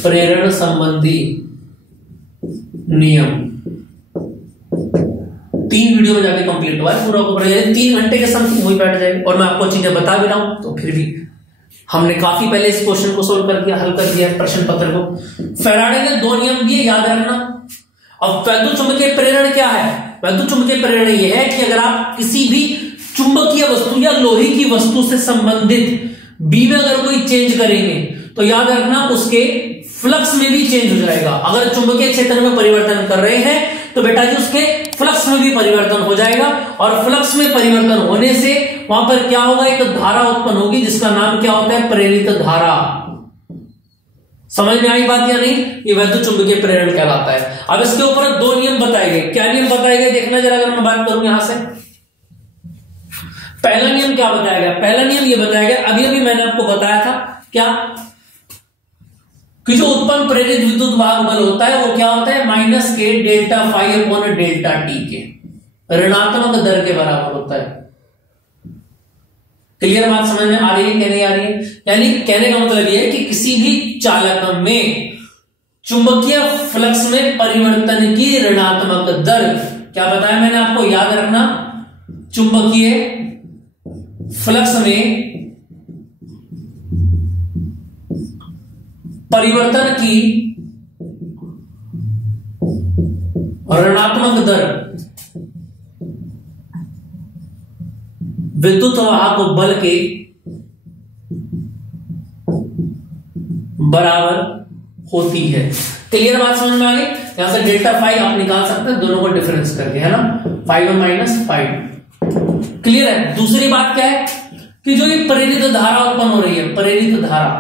प्रेरण संबंधी नियम 3 वीडियो में जाके कंप्लीट हुआ है पूरा 3 घंटे के समथिंग वही बैठ जाएगी। और मैं आपको चीजें बता भी रहा हूं तो फिर भी हमने काफी पहले इस क्वेश्चन को सोल्व कर दिया, हल कर दिया प्रश्न पत्र को। फैराडे ने 2 नियम दिए, याद रखना। अब वैद्युत चुंबकीय प्रेरण क्या है? वैद्युत चुंबकीय प्रेरण यह है कि अगर आप किसी भी चुंबकीय वस्तु या लोहे की वस्तु से संबंधित बी में अगर कोई चेंज करेंगे तो याद रखना उसके फ्लक्स में भी चेंज हो जाएगा। अगर चुंबकीय क्षेत्र में परिवर्तन कर रहे हैं तो बेटा जी उसके फ्लक्स में भी परिवर्तन हो जाएगा, और फ्लक्स में परिवर्तन होने से वहां पर क्या होगा? एक धारा उत्पन्न होगी जिसका नाम क्या होता है? प्रेरित धारा। समझ में आई बात या नहीं? ये वैद्युत चुंबकीय प्रेरण कहलाता है। अब इसके ऊपर 2 नियम बताए गए। क्या नियम बताए गए देखना जरा, अगर मैं बात करूं यहां से। पहला नियम क्या बताया गया? पहला नियम ये बताया गया, अभी अभी मैंने आपको बताया था क्या, कि जो उत्पन्न प्रेरित विद्युत वाहक बल होता है वो क्या होता है? Minus K delta phi upon delta T के ऋणात्मक दर के बराबर होता है। क्लियर बात समझ में आ रही है कि नहीं आ रही है? यानी कहने का मतलब यह है कि किसी भी चालक में चुंबकीय फ्लक्स में परिवर्तन की ऋणात्मक दर, क्या बताया मैंने आपको, याद रखना, चुंबकीय फ्लक्स में परिवर्तन की ऋणात्मक दर विद्युत वाहक बल के बराबर होती है। क्लियर बात समझ में आ गई? यहां से डेल्टा फाइव आप निकाल सकते हैं दोनों को डिफरेंस करके, है ना, 5 माइनस 5। क्लियर है? दूसरी बात क्या है कि जो ये प्रेरित धारा उत्पन्न हो रही है, प्रेरित धारा,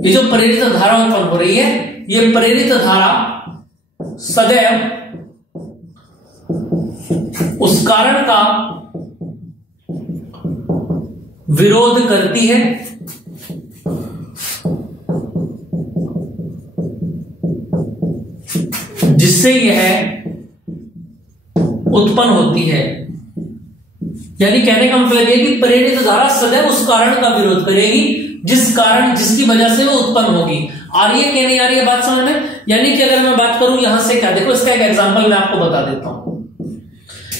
ये जो प्रेरित धारा उत्पन्न हो रही है, ये प्रेरित धारा सदैव उस कारण का विरोध करती है जिससे यह उत्पन्न होती है। यानी कहने का मतलब यह कि प्रेरित धारा सदैव उस कारण का विरोध करेगी जिसकी वजह से वो उत्पन्न होगी। आ रही है कि नहीं आ रही है बात समझ में? यानी कि अगर मैं बात करूं यहां से, क्या देखो, इसका एक एग्जांपल मैं आपको बता देता हूं।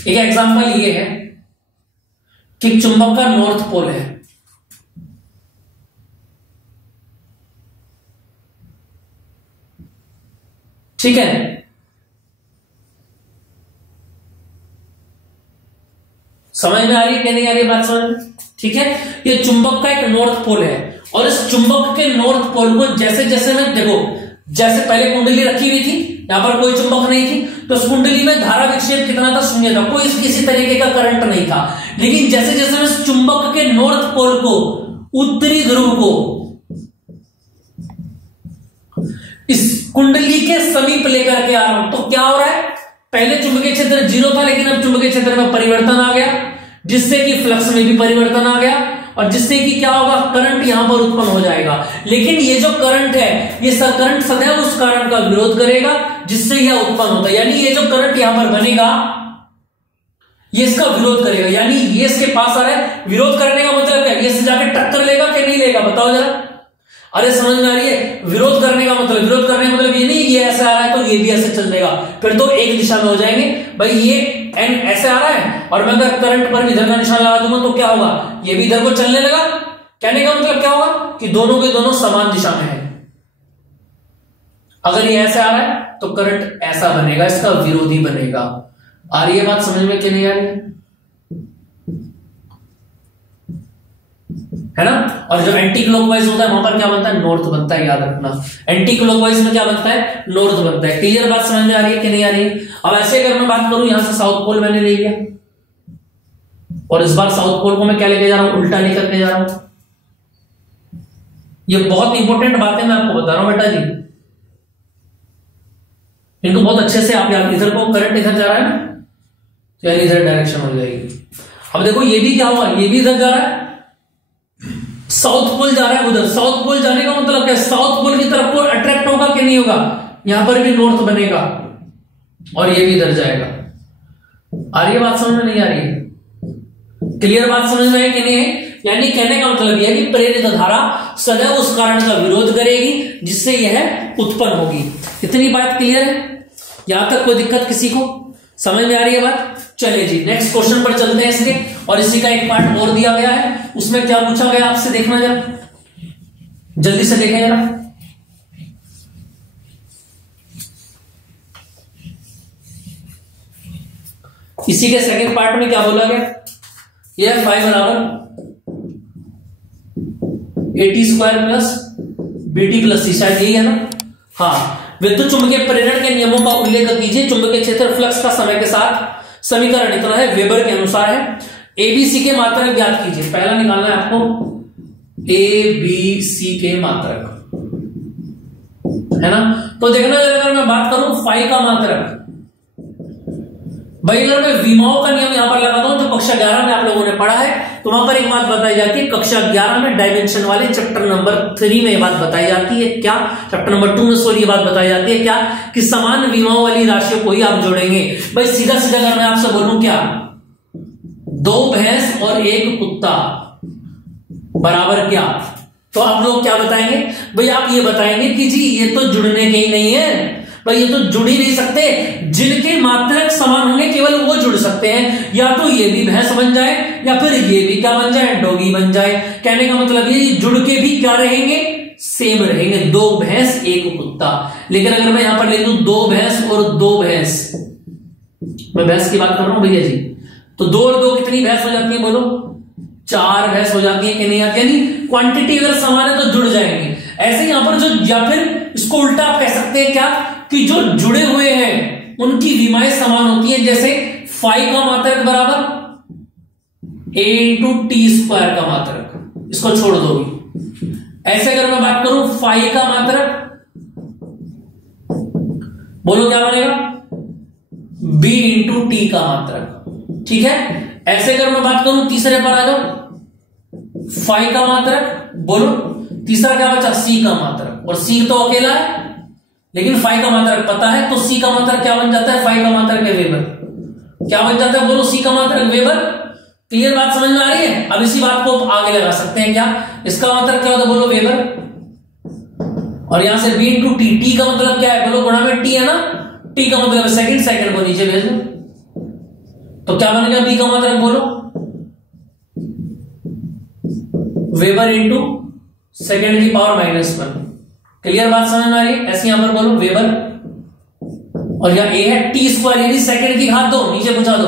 एक एग्जांपल ये है कि चुंबक का नॉर्थ पोल है, ठीक है, समझ में आ रही है कि नहीं आ रही है बात समझ में? ठीक है, ये चुंबक का एक नॉर्थ पोल है और इस चुंबक के नॉर्थ पोल को जैसे जैसे मैं देखो, जैसे पहले कुंडली रखी हुई थी, यहां पर कोई चुंबक नहीं थी, तो उस कुंडली में धारा विक्षेप कितना था? शून्य था, कोई किसी तरीके का करंट नहीं था। लेकिन जैसे जैसे मैं इस चुंबक के नॉर्थ पोल को, उत्तरी ध्रुव को इस कुंडली के समीप लेकर के आ रहा हूं, तो क्या हो रहा है? पहले चुंबकीय क्षेत्र 0 था, लेकिन अब चुंबकीय क्षेत्र में परिवर्तन आ गया, जिससे कि फ्लक्स में भी परिवर्तन आ गया और जिससे कि क्या होगा? करंट यहां पर उत्पन्न हो जाएगा। लेकिन ये जो करंट है, ये करंट सदैव उस कारण का विरोध करेगा जिससे यह उत्पन्न होता है। यानी ये जो करंट यहां पर बनेगा, ये इसका विरोध करेगा। यानी ये इसके पास आ रहा है, विरोध करने का मतलब क्या? ये इससे जाके टक्कर लेगा कि नहीं लेगा? बताओ जरा। अरे समझ में आ रही है? विरोध करने का मतलब ये नहीं ये ऐसे आ रहा है तो ये भी ऐसे चल देगा, फिर तो एक दिशा में हो जाएंगे। भाई ये एन ऐसे आ रहा है और मैं अगर करंट पर इधर का निशान लगा दूंगा तो क्या होगा? ये भी इधर को चलने लगा। कहने का मतलब क्या होगा कि दोनों के दोनों समान दिशा में है। अगर ये ऐसे आ रहा है तो करंट ऐसा बनेगा, इसका विरोधी बनेगा। आ रही है बात समझ में कि नहीं आ रही है ना? और जो एंटी क्लॉकवाइज होता है वहां पर क्या बनता है? नॉर्थ बनता है, याद रखना। एंटी क्लॉकवाइज में क्या बनता है? नॉर्थ बनता है। क्लियर बात समझ में आ रही है कि नहीं आ रही है? अब ऐसे अगर मैं बात करूं, यहां से साउथ पोल मैंने ले लिया और इस बार साउथ पोल को मैं क्या लेके जा रहा हूं? उल्टा लेकर के जा रहा हूं। ये बहुत इंपॉर्टेंट बात है, मैं आपको बता रहा हूं बेटा जी, इनको बहुत अच्छे से आप याद। इधर को करंट इधर जा रहा है ना, तो यानी इधर डायरेक्शन हो जाएगी। अब देखो ये भी क्या हुआ? ये भी इधर जा रहा है, साउथ पोल जा रहा है उधर। साउथ पोल जाने का मतलब क्या? साउथ पोल की तरफ को अट्रैक्ट होगा कि नहीं होगा? यहां पर भी नॉर्थ बनेगा और ये भी इधर जाएगा। आ रही है बात समझ में? नहीं आ रही है? क्लियर बात समझ में है कि नहीं है? यानी कहने का मतलब यह है कि प्रेरित धारा सदैव उस कारण का विरोध करेगी जिससे यह उत्पन्न होगी। इतनी बात क्लियर है? यहां तक कोई दिक्कत किसी को? समझ में आ रही है बात? चलिए जी नेक्स्ट क्वेश्चन पर चलते हैं इसके। और इसी का एक पार्ट और दिया गया है, उसमें क्या पूछा गया आपसे, देखना जरा, जल्दी से देखें जरा। इसी के सेकंड पार्ट में क्या बोला गया? यह 5 बराबर AT² plus BT plus C, शायद यही है ना? हाँ। विद्युत चुंबकीय प्रेरण के नियमों का उल्लेख कीजिए। चुंबकीय क्षेत्र फ्लक्स का समय के साथ समीकरण इतना है, वेबर के अनुसार है। ABC के मात्रक ज्ञात कीजिए। पहला निकालना है आपको ABC के मात्रक, है ना? तो देखना अगर मैं बात करूं फाई का मात्रक, भाई अगर मैं विमाओं का नियम यहां पर लगाता हूं जो कक्षा 11 में आप लोगों ने पढ़ा है, तो वहां पर एक बात बताई जाती है, कक्षा 11 में डायमेंशन वाले चैप्टर नंबर 3 में ये बात बताई जाती है। क्या? चैप्टर नंबर 2 में सॉरी ये बात बताई जाती है क्या? कि समान विमाओं वाली राशियों को ही आप जोड़ेंगे। भाई सीधा सीधा अगर मैं आपसे बोलूं क्या, 2 भैंस और 1 कुत्ता, बराबर क्या। तो आप लोग क्या बताएंगे भाई, आप ये बताएंगे कि जी ये तो जुड़ने के ही नहीं है भाई, ये तो जुड़ ही नहीं सकते, जिनके मात्रक समान होंगे केवल वो जुड़ सकते हैं। या तो ये भी भैंस बन जाए या फिर ये भी क्या बन जाए, डॉगी बन जाए। कहने का मतलब ये जुड़ के भी क्या रहेंगे, सेम रहेंगे, दो भैंस एक कुत्ता। लेकिन अगर मैं यहां पर ले लूं दो भैंस और दो भैंस, मैं भैंस की बात कर रहा हूं भैया जी, तो दो और दो कितनी भैंस हो जाती है बोलो, चार भैंस हो जाती है कि नहीं आती, यानी क्वांटिटी अगर समान है तो जुड़ जाएंगे। ऐसे यहां पर जो, या फिर इसको उल्टा आप कह सकते हैं क्या, कि जो जुड़े हुए हैं उनकी विमाएं समान होती है। जैसे फाइव का मात्रक बराबर ए इंटू टी स्क्वायर का मात्रक, इसको छोड़ दोगे। ऐसे अगर मैं बात करूं फाइव का मात्रक, बोलो क्या बनेगा, बी इंटू टी का मात्रक, ठीक है। ऐसे अगर मैं बात करूं तीसरे पर आ जाओ, फाइव का मात्रक, बोलो तीसरा क्या बचा, सी का मात्रक, और सी तो अकेला है लेकिन फाइव का मात्रक पता है, तो सी का मात्रक क्या बन जाता है, फाइव का मात्रक है वेबर, क्या बन जाता है बोलो, सी का मात्रक वेबर। क्लियर बात समझ में आ रही है। अब इसी बात को आगे लगा सकते हैं क्या, इसका मात्रक क्या होता है बोलो वेबर, और यहां से बी इंटू टी, टी का मतलब क्या है बोलो, गुणा में टी है ना, टी का मतलब सेकंड, सेकंड को नीचे भेज दो, तो क्या बनेगा बी का मात्रक बोलो, वेबर इंटू सेकंड की पावर -1। क्लियर बात समझ में आ रही है। ऐसे यहां पर बोलो वेबर, और यहां ए है टी स्क्वायर, यानी सेकंड की घात दो, नीचे पहुंचा दो,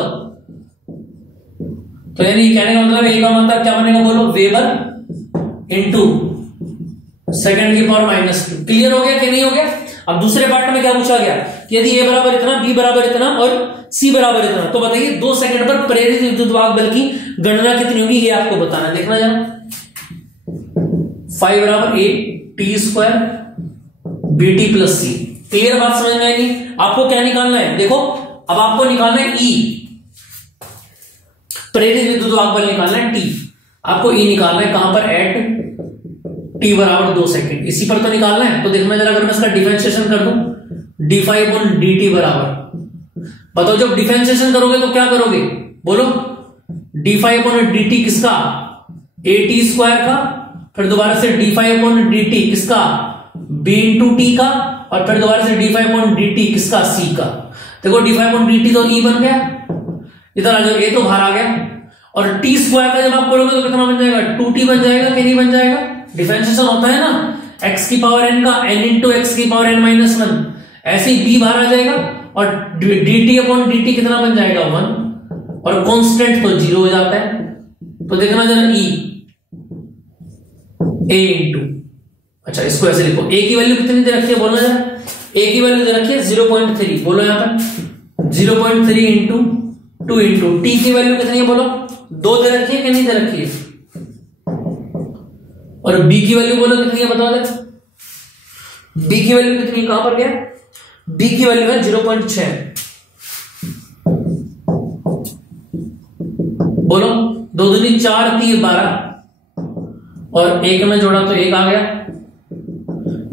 तो यानी कहने का मतलब ए का मतलब क्या बनेगा बोलो, वेबर इंटू सेकंड की पावर -2। क्लियर हो गया कि नहीं हो गया। अब दूसरे पार्ट में क्या पूछा गया कि यदि ए बराबर इतना, बी बराबर इतना और सी बराबर इतना, तो बताइए 2 सेकंड पर प्रेरित विद्युत वाहक बल की गणना कितनी होगी, ये आपको बताना। देखना जरा, 5 बराबर A T square B T plus C. Clear बात समझ में आएगी। आपको क्या निकालना है, देखो अब आपको निकालना है ई, प्रेरित विद्युत वाहक बल निकालना है टी, आपको ई निकालना है कहां पर, एट टी बराबर 2 सेकंड, इसी पर तो निकालना है। तो देखना जरा, अगर मैं इसका डिफरेंशिएशन कर दूं, D five upon D T बराबर, बताओ जब डिफरेंशिएशन करोगे तो क्या करोगे बोलो, D five upon D T किसका, ए टी स्क्वायर का, फिर दोबारा से D five upon D T किसका, बी इंटू टी का, और फिर दोबारा से D five upon D T किसका, सी का। देखो D five upon D T तो ई बन गया, इधर आ जाओ, ए तो बाहर आ गया, और टी स्क्वायर का जब आप करोगे तो कितना बन जाएगा, 2t बन जाएगा कि नहीं बन जाएगा। डिफरेंशिएशन होता है ना x की पावर n का n इंटू एक्स की पावर n-1, ऐसे ही b बाहर आ जाएगा, और dt अपॉन dt कितना बन जाएगा 1, और कांस्टेंट तो 0 हो जाता है। तो देखना जरा e a इंटू, अच्छा इसको ऐसे लिखो, a की वैल्यू कितनी दे रखी है बोलो जरा, a की वैल्यू दे रखी है 0.3, बोलो यहां पर 0.3 इंटू 2 इंटू t की वैल्यू कितनी है बोलो, 2 दे रखी है कि नहीं दे रखी है, और b की वैल्यू बोलो कितनी है बताओ जरा, b की वैल्यू कितनी, कहां पर गया, b की वैल्यू है 0.6, बोलो 2 दूनी 4 3 12, और एक में जोड़ा तो 1 आ गया,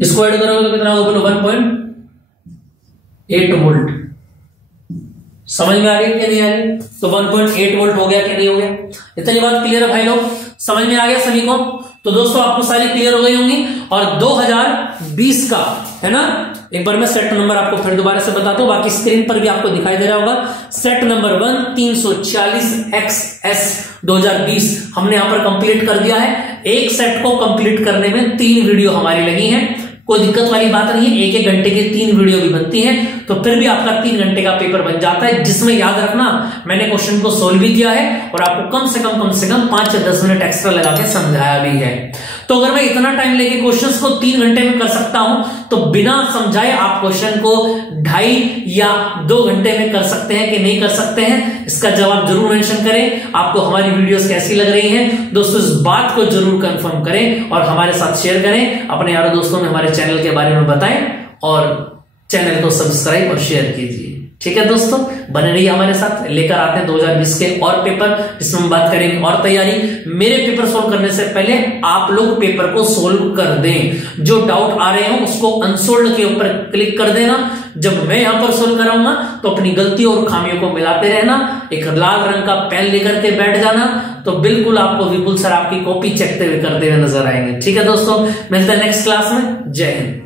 इसको ऐड करोगे तो कितना होगा बोलो 1.8 वोल्ट। समझ में आ रही है कि नहीं आ रही, तो 1.8 वोल्ट हो गया कि नहीं हो गया। इतनी बात क्लियर है भाई लोग, समझ में आ गया सभी को। तो दोस्तों आपको सारी क्लियर हो गई होंगी, और 2020 का है ना, एक बार मैं सेट नंबर आपको फिर दोबारा से बताता हूं, बाकी स्क्रीन पर भी आपको दिखाई दे रहा होगा। सेट नंबर 1 340 XS 2020 हमने यहां पर कंप्लीट कर दिया है। एक सेट को कंप्लीट करने में 3 वीडियो हमारी लगी हैं, कोई दिक्कत वाली बात नहीं है, 1-1 घंटे की 3 वीडियो भी बनती हैं, तो फिर भी आपका 3 घंटे का पेपर बन जाता है, जिसमें याद रखना मैंने क्वेश्चन को सोल्व भी किया है और आपको कम से कम 5 या 10 मिनट एक्स्ट्रा लगा के समझाया भी है। तो अगर मैं इतना टाइम लेके क्वेश्चंस को 3 घंटे में कर सकता हूं, तो बिना समझाए आप क्वेश्चन को 2.5 या 2 घंटे में कर सकते हैं कि नहीं कर सकते हैं, इसका जवाब जरूर मेंशन करें। आपको हमारी वीडियोस कैसी लग रही हैं दोस्तों, इस बात को जरूर कंफर्म करें और हमारे साथ शेयर करें, अपने यारों दोस्तों में हमारे चैनल के बारे में बताएं, और चैनल को सब्सक्राइब और शेयर कीजिए। ठीक है दोस्तों, बने रहिए हमारे साथ, लेकर आते हैं 2020 के और पेपर, जिसमें हम बात करेंगे और तैयारी। मेरे पेपर सोल्व करने से पहले आप लोग पेपर को सोल्व कर दें, जो डाउट आ रहे हो उसको अनसोल्ड के ऊपर क्लिक कर देना। जब मैं यहां पर सोल्व कराऊंगा तो अपनी गलतियों और खामियों को मिलाते रहना, एक लाल रंग का पेन लेकर के बैठ जाना, तो बिल्कुल आपको विपुल सर आपकी कॉपी चेकते हुए करते हुए नजर आएंगे। ठीक है दोस्तों, मिलते हैं नेक्स्ट क्लास में। जय हिंद।